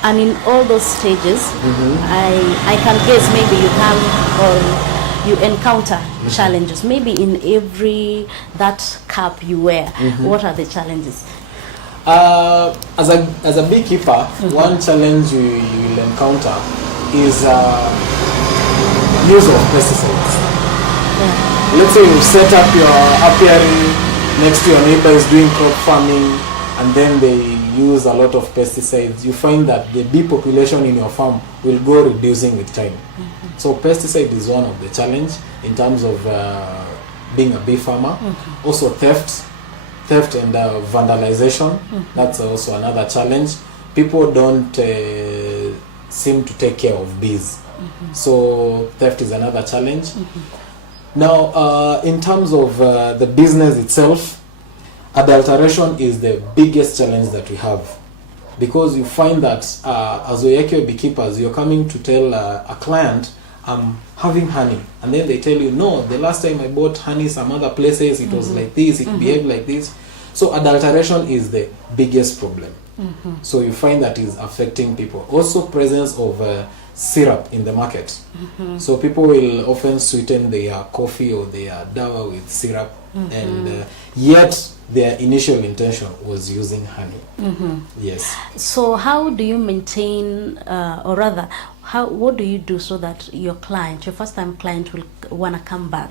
and in all those stages, I can guess maybe you come or you encounter challenges. Maybe in every that cap you wear, what are the challenges? As a beekeeper, one challenge you will encounter is use of pesticides. Let's say you set up your apiary next to your neighbor is doing crop farming, and then they use a lot of pesticides. You find that the bee population in your farm will go reducing with time. So pesticide is one of the challenge in terms of being a bee farmer. Also theft and vandalization. That's also another challenge. People don't seem to take care of bees. So theft is another challenge. Now, in terms of the business itself, adulteration is the biggest challenge that we have, because you find that as Oyekyo beekeepers, you're coming to tell a client, I'm having honey, and then they tell you, no, the last time I bought honey some other places, it was like this, it behaved like this. So adulteration is the biggest problem. So you find that is affecting people. Also, presence of syrup in the market. So people will often sweeten their coffee or their dawa with syrup, and yet their initial intention was using honey. Yes. So how do you maintain, or rather, what do you do so that your client, your first time client, will want to come back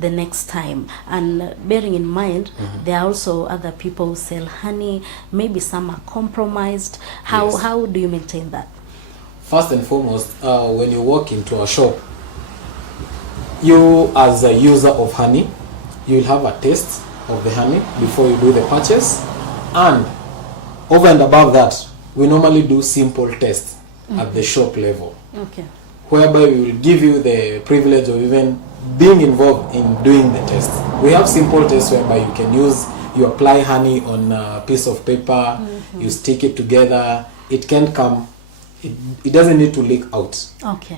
the next time? And bearing in mind, there are also other people who sell honey, maybe some are compromised. How do you maintain that? First and foremost, when you walk into a shop, you as a user of honey, you will have a taste of the honey before you do the purchase. And over and above that, we normally do simple tests at the shop level, whereby we will give you the privilege of even being involved in doing the test. We have simple tests whereby you apply honey on a piece of paper, you stick it together, it can come. It doesn't need to leak out.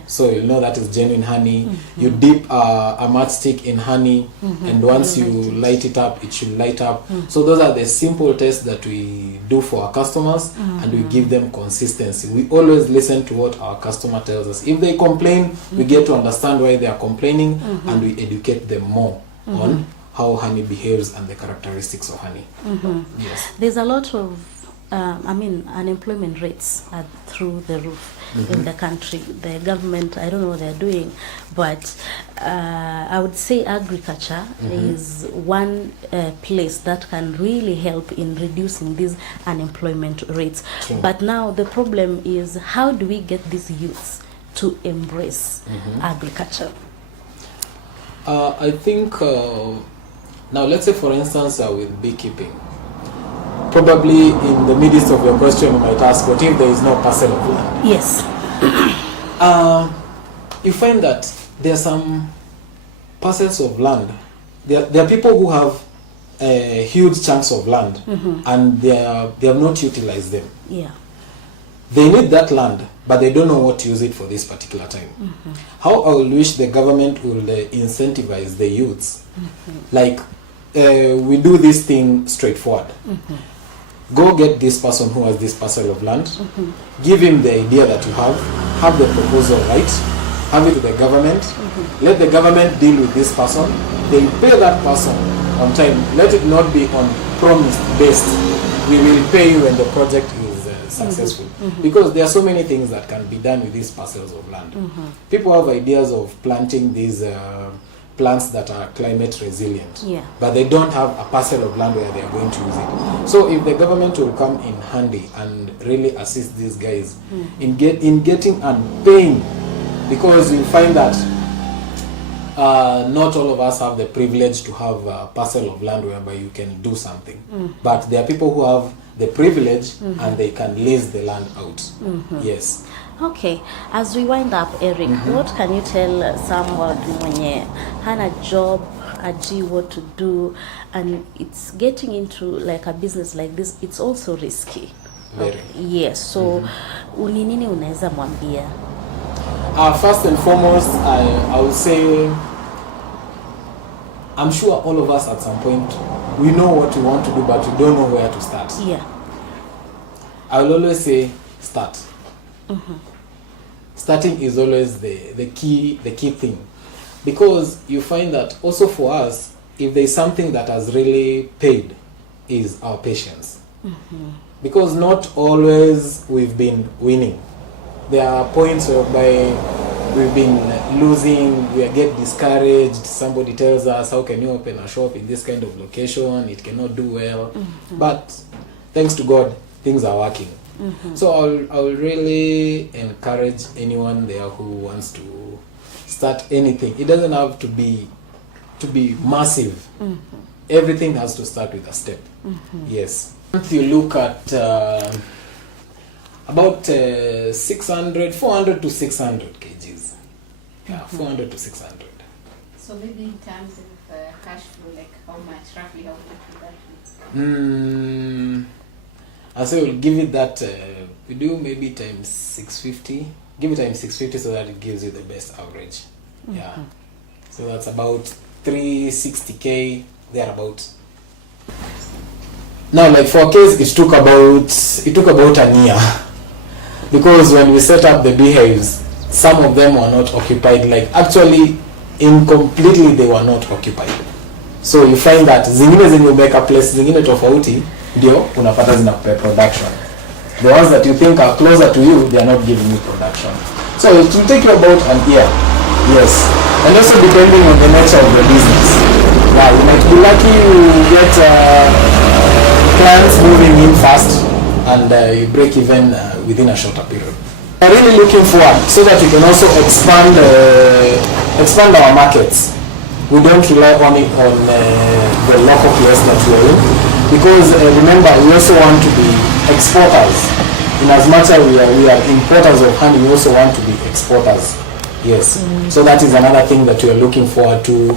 So you know that is genuine honey. You dip a matchstick in honey, and once you light it up, it should light up. So those are the simple tests that we do for our customers, and we give them consistency. We always listen to what our customer tells us. If they complain, we get to understand why they are complaining, and we educate them more on how honey behaves and the characteristics of honey. Yes. There's a lot of unemployment rates are through the roof in the country. The government, I don't know what they're doing, but I would say agriculture is one place that can really help in reducing these unemployment rates. But now the problem is, how do we get these youths to embrace agriculture? I think, now let's say for instance with beekeeping, probably in the midst of your question you might ask, what if there is no parcel of land? Yes. You find that there are some parcels of land. There are people who have huge chunks of land, and they have not utilized them. They need that land, but they don't know what to use it for this particular time. How I will wish the government will incentivize the youths. Like, we do this thing straightforward. go get this person who has this parcel of land, give him the idea that you have the proposal right, have it to the government, let the government deal with this person, they pay that person on time. Let it not be on promise based. We will pay you when the project is successful. Because there are so many things that can be done with these parcels of land. People have ideas of planting these plants that are climate resilient, but they don't have a parcel of land where they are going to use it. So if the government will come in handy and really assist these guys in getting and paying, because you find that not all of us have the privilege to have a parcel of land whereby you can do something. But there are people who have the privilege and they can lease the land out. Yes. Okay, as we wind up, Eric, what can you tell someone mwenye hana job, aji what to do, and it's getting into like a business like this, it's also risky. Very. Yes, so uninini unaweza mwambia? First and foremost, I would say, I'm sure all of us at some point, we know what we want to do, but we don't know where to start. Yeah. I will always say, start. Starting is always the key thing, because you find that also for us, if there's something that has really paid, is our patience. Because not always we've been winning. There are points whereby we've been losing, we get discouraged, somebody tells us, how can you open a shop in this kind of location, it cannot do well. But thanks to God, things are working. So I'll really encourage anyone there who wants to start anything. It doesn't have to be massive. Everything has to start with a step. Yes. If you look at about 400 to 600 kgs. Yeah, 400 to 600. So maybe in terms of cash flow, like how much, roughly how much would that be? I say we'll give it that, we do maybe times 650. Give it times 650 so that it gives you the best average. Yeah. So that's about 360k, thereabouts. Now, like for case, it took about a year, because when we set up the beehives, some of them were not occupied. Like actually, incompletely they were not occupied. So you find that zingine zinubeka place zingine tofauti ndio unapata zinakupa production. The ones that you think are closer to you, they are not giving you production. So it will take you about an year. Yes. And also depending on the nature of the business. Now you might be lucky you get clients moving in fast and you break even within a shorter period. We're really looking forward so that we can also expand our markets. We don't rely only on the local place that we're in, because remember, we also want to be exporters. In as much as we are importers of honey, we also want to be exporters. Yes. So that is another thing that we are looking forward to,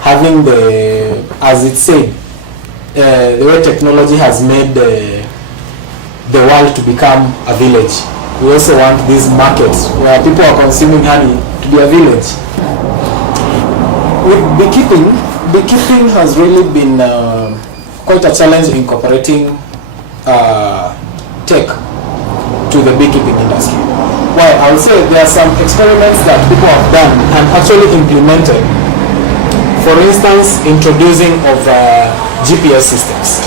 having as it said, the way technology has made the world to become a village. We also want these markets where people are consuming honey to be a village. With beekeeping has really been quite a challenge in incorporating tech to the beekeeping industry. Well, I would say there are some experiments that people have done and actually implemented. For instance, introducing of GPS systems.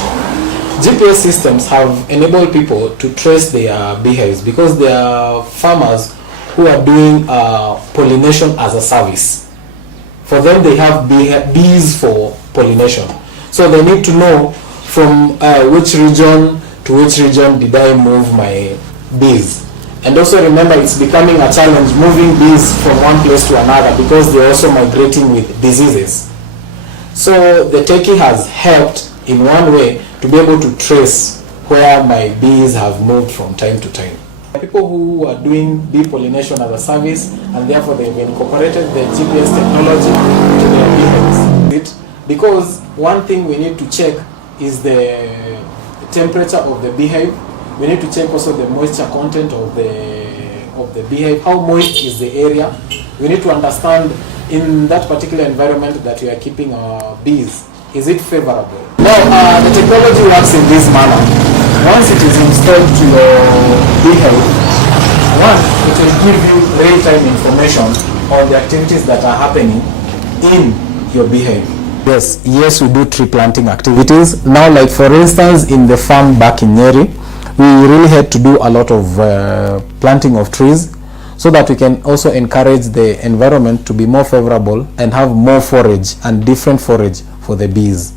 GPS systems have enabled people to trace their beehives, because there are farmers who are doing pollination as a service. For them, they have bees for pollination. So they need to know from which region to which region did I move my bees. And also remember, it's becoming a challenge moving bees from one place to another, because they're also migrating with diseases. So the techie has helped in one way to be able to trace where my bees have moved from time to time. People who are doing bee pollination as a service, and therefore they've incorporated the GPS technology to their beehives. Because one thing we need to check is the temperature of the beehive. We need to check also the moisture content of the beehive. How moist is the area? We need to understand in that particular environment that we are keeping our bees, is it favorable? Now, the technology works in this manner. Once it is installed to your beehive, one, it will give you real-time information on the activities that are happening in your beehive. Yes, we do tree planting activities. Now, like for instance, in the farm back in Nyeri, we really had to do a lot of planting of trees so that we can also encourage the environment to be more favorable and have more forage and different forage for the bees.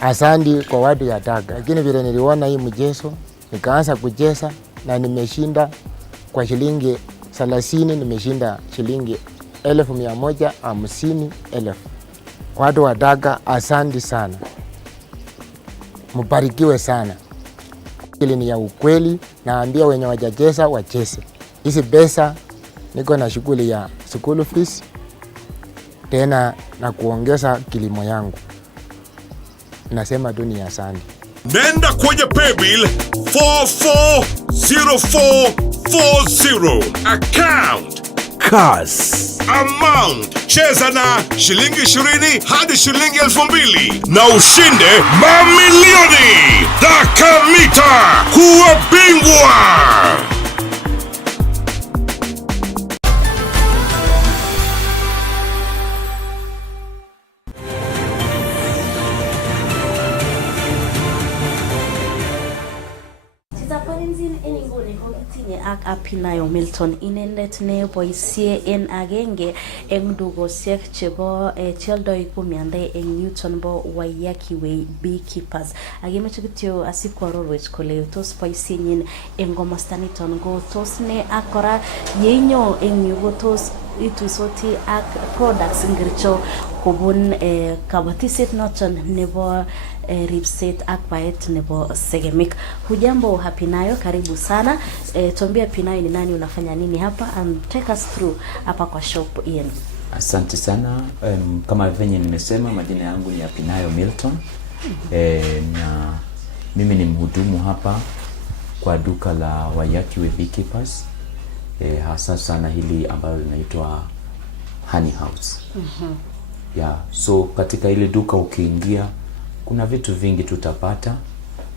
Asante kwa watu ya Daga, lakini vile niliona hii mchezo nikaanza kucheza na nimeshinda kwa shilingi 30, nimeshinda shilingi 150,000. Watu wa Daga, asante sana, mbarikiwe sana. Hili ni ya ukweli, naambia wenye wajacheza wacheze. Hizi pesa niko na shughuli ya school fees tena na kuongeza kilimo yangu. Nasema tu ni asante. Nenda kwenye paybill 440440 account Kass. Amount cheza na shilingi 20 hadi shilingi 2,000 na ushinde mamilioni. Dakamita kuwa bingwa. ak apinayo Milton inendet ne boisie en agenge eng dugosiek chebo cheldoi kumiande eng Newton bo Wayakiwe Beekeepers. Agemeche kityo asikwarorwech kole tos boisienyin eng komastaniton go tos ne akora yeinyo eng yu go tos ituisoti ak products ngircho kobun kabatiset noton nebo ripset ak baet nebo segemik. Hujambo Hapinayo, karibu sana. Tuambie Hapinayo ni nani, unafanya nini hapa, and take us through hapa kwa shop yenu. Asante sana. Kama venye nimesema, majina yangu ni Hapinayo Milton. Na mimi ni mhudumu hapa kwa duka la Wayakiwe Beekeepers. Hasa sana hili ambalo linaitwa Honey House. Yeah, so katika ile duka ukiingia kuna vitu vingi tutapata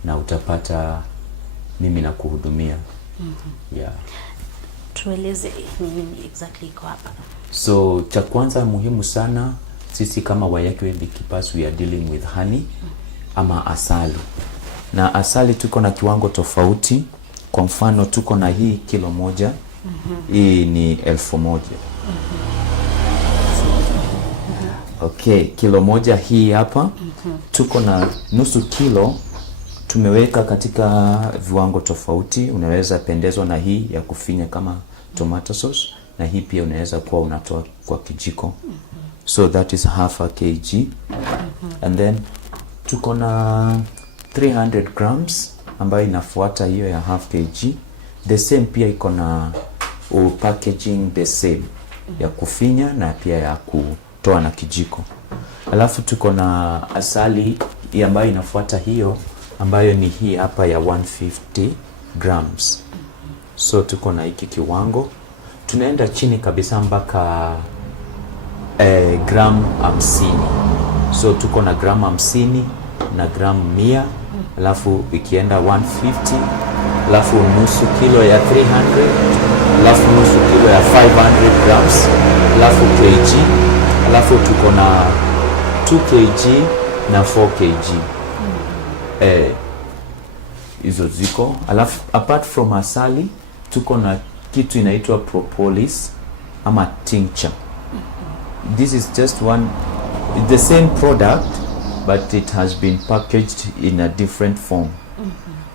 na utapata mimi na kuhudumia. Yeah. Tueleze nini exactly kwa hapa. So cha kwanza muhimu sana, sisi kama Wayakiwe Beekeepers we are dealing with honey ama asali. Na asali tuko na kiwango tofauti. Kwa mfano tuko na hii kilo moja. Hii ni 1,000. Okay, kilo moja hii hapa. Tuko na nusu kilo, tumeweka katika viwango tofauti. Unaweza pendezwa na hii ya kufinya kama tomato sauce, na hii pia unaweza kuwa unatoa kwa kijiko. So that is half a kg. And then tuko na 300 grams ambayo inafuata hiyo ya half kg. The same pia iko na packaging the same ya kufinya na pia ya kutoa na kijiko. Alafu tuko na asali ambayo inafuata hiyo, ambayo ni hii hapa ya 150 grams. So tuko na hiki kiwango. Tunaenda chini kabisa mpaka gram 50. So tuko na gram 50 na gram 100. Alafu ikienda 150. Alafu nusu kilo ya 300. Alafu nusu kilo ya 500 grams. Alafu kg. Alafu tuko na 2 kg na 4 kg. Hizo ziko. Alafu apart from asali tuko na kitu inaitwa propolis ama tincture. This is just one, the same product but it has been packaged in a different form.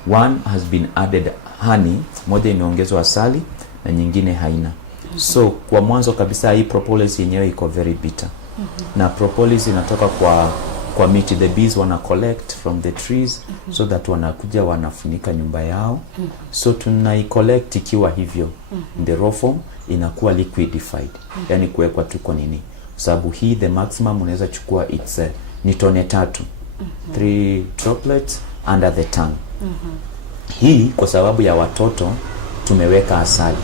One has been added honey, moja imeongezwa asali na nyingine haina. So kwa mwanzo kabisa hii propolis yenyewe iko very bitter. Na propolis inatoka kwa miti. The bees wana collect from the trees so that wanakuja wanafunika nyumba yao. So tunai collect ikiwa hivyo. In the raw form inakuwa liquidified. Yani kuwekwa tuko nini. Sababu hii the maximum unaweza chukua ni tone 3. 3 droplets under the tongue. Hii kwa sababu ya watoto tumeweka asali.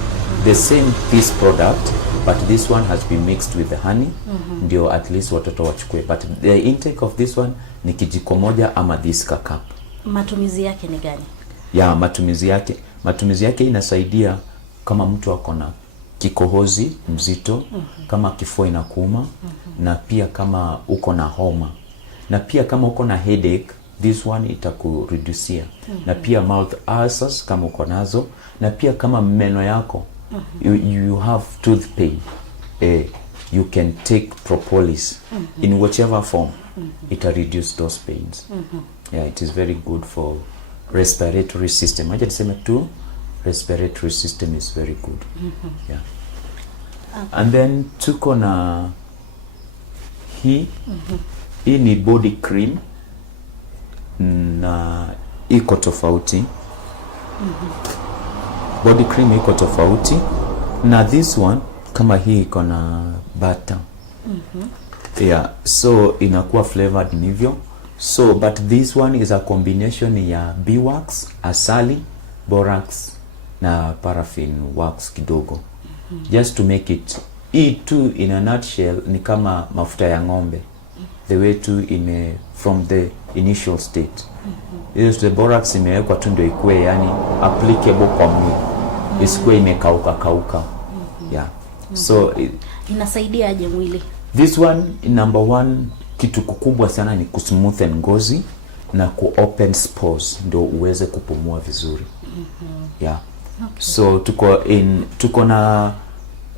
the same piece product, but this one has been mixed with the honey, ndio at least watoto wachukue. But the intake of this one ni kijiko moja ama this cup. Matumizi yake ni gani? Ya, matumizi yake inasaidia kama mtu akona kikohozi mzito, kama kifua inakuuma, na pia kama uko na homa, na pia kama uko na headache, this one itakureducia, na pia mouth ulcers kama uko nazo, na pia kama meno yako you have tooth pain, you can take propolis in whichever form, it will reduce those pains. Yeah, it is very good for respiratory system. Acha niseme tu respiratory system is very good. Yeah. Okay. And then tuko na hii ni body cream na iko tofauti. Body cream iko tofauti, na this one kama hii iko na butter. Yeah, so inakuwa flavored nivyo. So but this one is a combination ya beeswax, asali, borax na paraffin wax kidogo. Just to make it, hii tu in a nutshell ni kama mafuta ya ng'ombe. The way to from the initial state. The borax imewekwa tu ndio ikuwe yani applicable kwa mwili. Isikuwe imekauka. Yeah. So inasaidia aje mwili? This one, number one, kitu kukubwa sana ni kusmoothen ngozi na kuopen spores ndio uweze kupumua vizuri. Yeah. Okay. So tuko na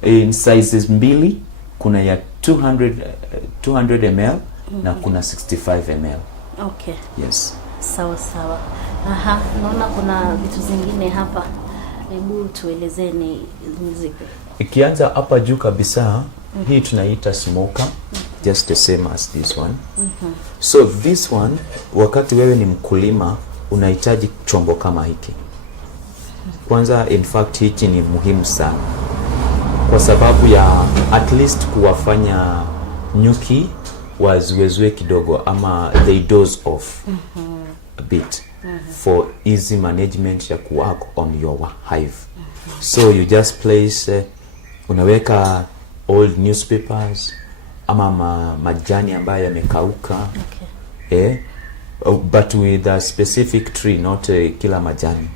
in sizes mbili, kuna ya 200 ml na kuna 65 ml. Okay. Yes. Sawa. Aha, naona kuna vitu zingine hapa. Hebu tuelezeni zipi. Ikianza hapa juu kabisa, hii tunaita smoker, just the same as this one. So this one, wakati wewe ni mkulima, unahitaji chombo kama hiki. Kwanza, in fact, hiki ni muhimu sana kwa sababu ya at least kuwafanya nyuki waziwezwe kidogo ama they doze off a bit for easy management ya work on your hive. So you just place unaweka old newspapers ama majani ambayo yamekauka. But with a specific tree, not kila majani.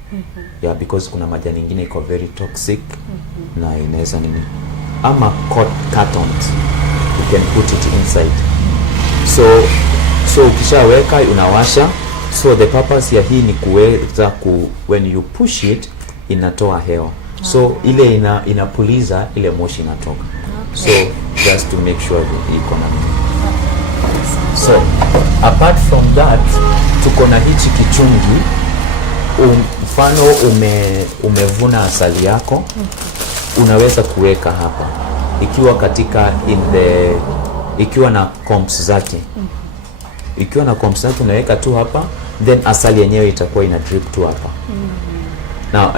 Yeah, because kuna majani ingine iko very toxic na inaweza nini. Ama cartons, you can put it inside. So ukishaweka unawasha. So the purpose ya hii ni kuweza when you push it inatoa hewa. So ile inapuliza ile moshi inatoka. So just to make sure that iko na. So apart from that, tuko na hichi kichungi. Mfano umevuna asali yako, unaweza kuweka hapa ikiwa katika ikiwa na combs zake. Ikiwa na combs zake unaweka tu hapa, then asali yenyewe itakuwa ina drip tu hapa.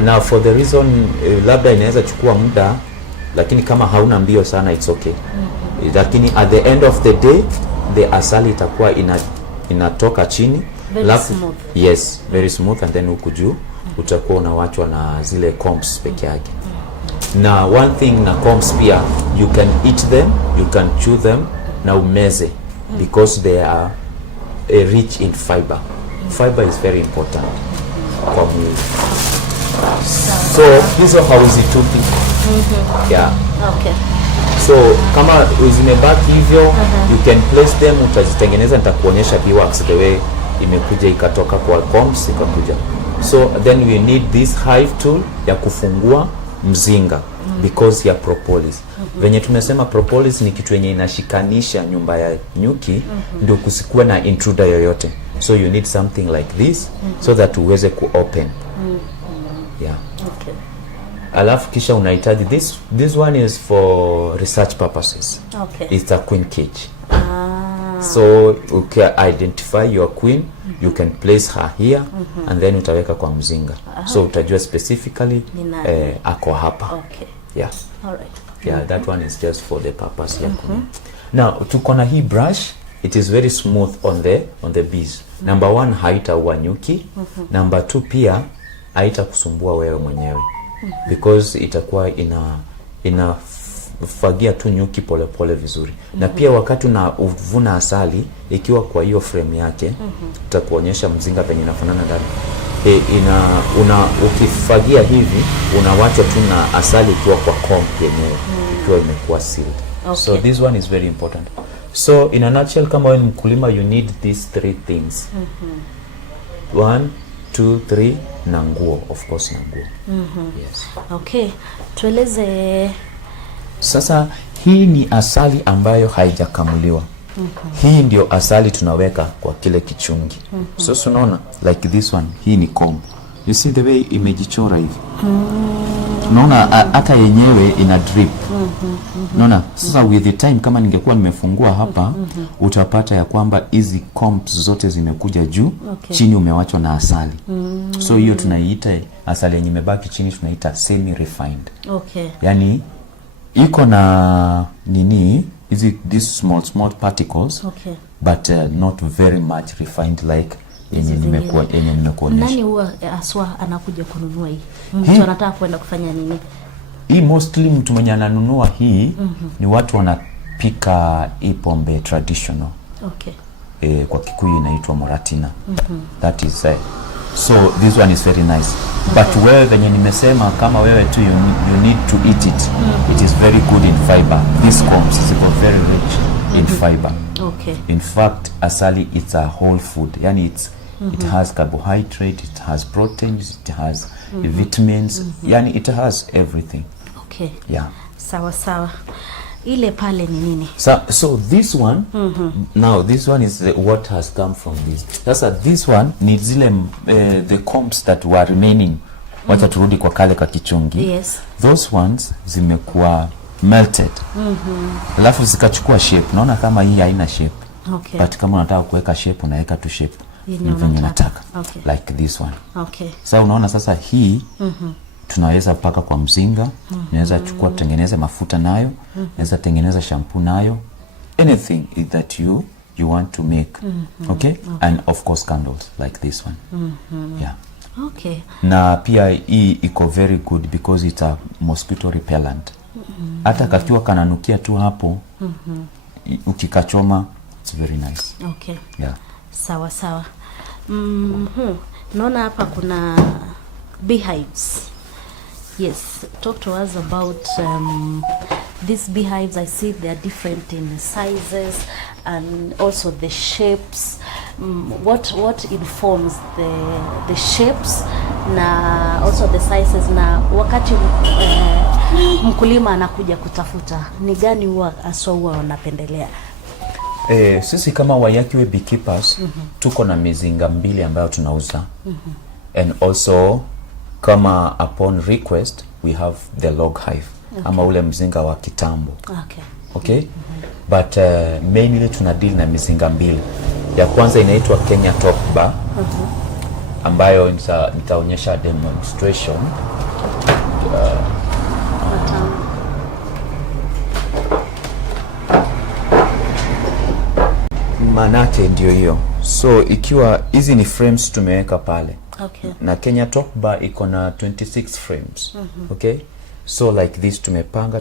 Now for the reason labda inaweza chukua muda, lakini kama hauna mbio sana it's okay. Lakini at the end of the day the asali itakuwa inatoka chini. Very smooth. Yes, very smooth, and then huku juu utakuwa unawachwa na zile combs peke yake. Na one thing na combs pia, you can eat them, you can chew them na umeze because they are rich in fiber. Fiber is very important kwa mwili. So hizo hauzitupi. Yeah. Okay. So kama zimebaki hivyo, you can place them, utazitengeneza. Nitakuonyesha beeswax the way imekuja ikatoka kwa combs ikakuja. So then we need this hive tool ya kufungua mzinga because ya propolis. Venye tumesema propolis ni kitu yenye inashikanisha nyumba ya nyuki ndio kusikue na intruder yoyote. So you need something like this so that uweze kuopen. Yeah. Okay. Alafu kisha unahitaji this one is for research purposes. Okay. It's a queen cage. So you can identify your queen, you can place her here and then utaweka kwa mzinga. So utajua specifically ako hapa. Okay. Yeah. All right. Yeah, that one is just for the purpose ya queen. Now tuko na hii brush, it is very smooth on the bees. Number one, haitaua nyuki. Number two, pia haitakusumbua wewe mwenyewe. because itakuwa inafagia tu nyuki polepole vizuri. Na pia wakati unavuna asali ikiwa kwa hiyo frame yake, itakuonyesha mzinga penye inafanana ndani. Ukifagia hivi unawacha tu na asali ikiwa kwa comb yenyewe, ikiwa imekuwa sealed. So this one is very important. So in a nutshell, kama wewe ni mkulima, you need these 3 things. 1, 2, 3 na nguo, of course na nguo. Yes. Okay, tueleze sasa. Hii ni asali ambayo haijakamuliwa. Hii ndio asali tunaweka kwa kile kichungi. So unaona like this one, hii ni comb. You see the way imejichora hivi. Unaona hata yenyewe ina drip. Unaona sasa with the time, kama ningekuwa nimefungua hapa, utapata ya kwamba hizi combs zote zimekuja juu, chini umewachwa na asali. So hiyo tunaiita asali yenye imebaki chini tunaita semi refined. Yani iko na nini these small particles, but not very much refined like yenye nimekuonyesha. Nani huwa aswa anakuja kununua hii? Mtu anataka kwenda kufanya nini? Hii mostly mtu mwenye ananunua hii ni watu wanapika hii pombe traditional. Kwa Kikuyu inaitwa Moratina. That is so this one is very nice. But wewe venye nimesema, kama wewe tu you need to eat it. It is very good in fiber. These combs is very rich in fiber. In fact, asali it's a whole food. Yani it has carbohydrate, it has proteins, it has vitamins. Yani it has everything. Yeah. Sawa. Ile pale ni nini? So this one, now this one is what has come from this. Sasa this one ni zile the combs that were remaining. Wacha turudi kwa kale ka kichungi. Yes. Those ones zimekuwa melted. Alafu zikachukua shape. Naona kama hii haina shape. But kama unataka kuweka shape, unaweka tu shape yenye unataka. Like this one. Sasa unaona sasa hii tunaweza paka kwa mzinga, naweza chukua tengeneza mafuta nayo, naweza tengeneza shampoo nayo, anything that you want to make. And of course candles like this one. Yeah. Na pia hii iko very good because it's a mosquito repellent. Hata kakiwa kananukia tu hapo, ukikachoma, it's very nice. Yeah. Sawa. Naona hapa kuna beehives. Yes, talk to us about these beehives. I see they are different in the sizes and also the shapes. What informs the shapes na also the sizes, na wakati mkulima anakuja kutafuta, ni gani huwa aswa huwa wanapendelea? Sisi kama Wayakiwe beekeepers tuko na mizinga 2 ambayo tunauza. And also kama upon request we have the log hive, ama ule mzinga wa kitambo. But mainly tuna deal na mizinga 2. Ya kwanza inaitwa Kenya Top Bar, ambayo nitaonyesha demonstration. Manake ndio hiyo. So ikiwa hizi ni frames tumeweka pale. Na Kenya Top Bar iko na 26 frames. So like this tumepanga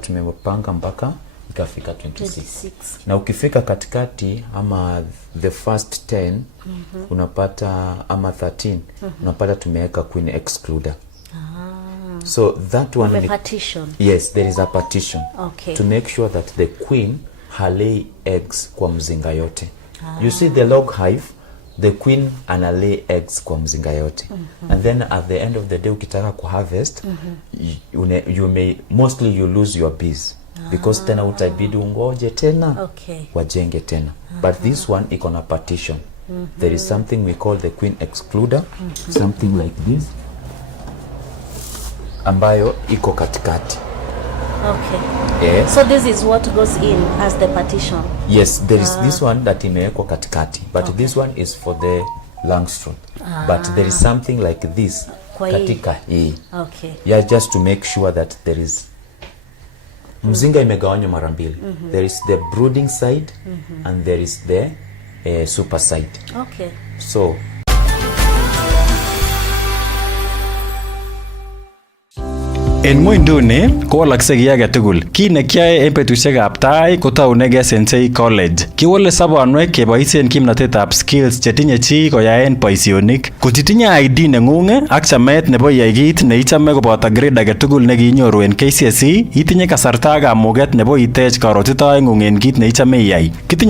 mpaka ikafika 26. Na ukifika katikati ama the first 10 unapata, ama 13 unapata tumeweka queen excluder. So that one partition. Yes, there is a partition to make sure that the queen lay eggs kwa mzinga yote. You see the log hive, the queen lay eggs kwa mzinga yote. And then at the end of the day ukitaka ku harvest, you may mostly you lose your bees because tena utabidi ungoje tena wajenge tena. But this one iko na partition. There is something we call the queen excluder, something like this, ambayo iko katikati. So this is what goes in as the partition. Yes, there is this one that imewekwa katikati, but this one is for the langstroth. But there is something like this katika hii. Yeah, just to make sure that there is mzinga imegawanywa mara 2. There is the brooding side and there is the super side. So En ng'wenduni kowalakse kiy age tugul. Kit nekiyoe en betusiekab tai kotounegei Sensei College. Kiwole sobonwek keboisien kimnatetab skills chetinye chi koyaen boisionik. Kotitinye ID neng'ung ak chamet nebo iyai kit neichome koboto grade age tugul nekiinyoru en KCSE, itinye kasarta ak kamuget nebo itech karotitoeng'ung en kit neichome iyai.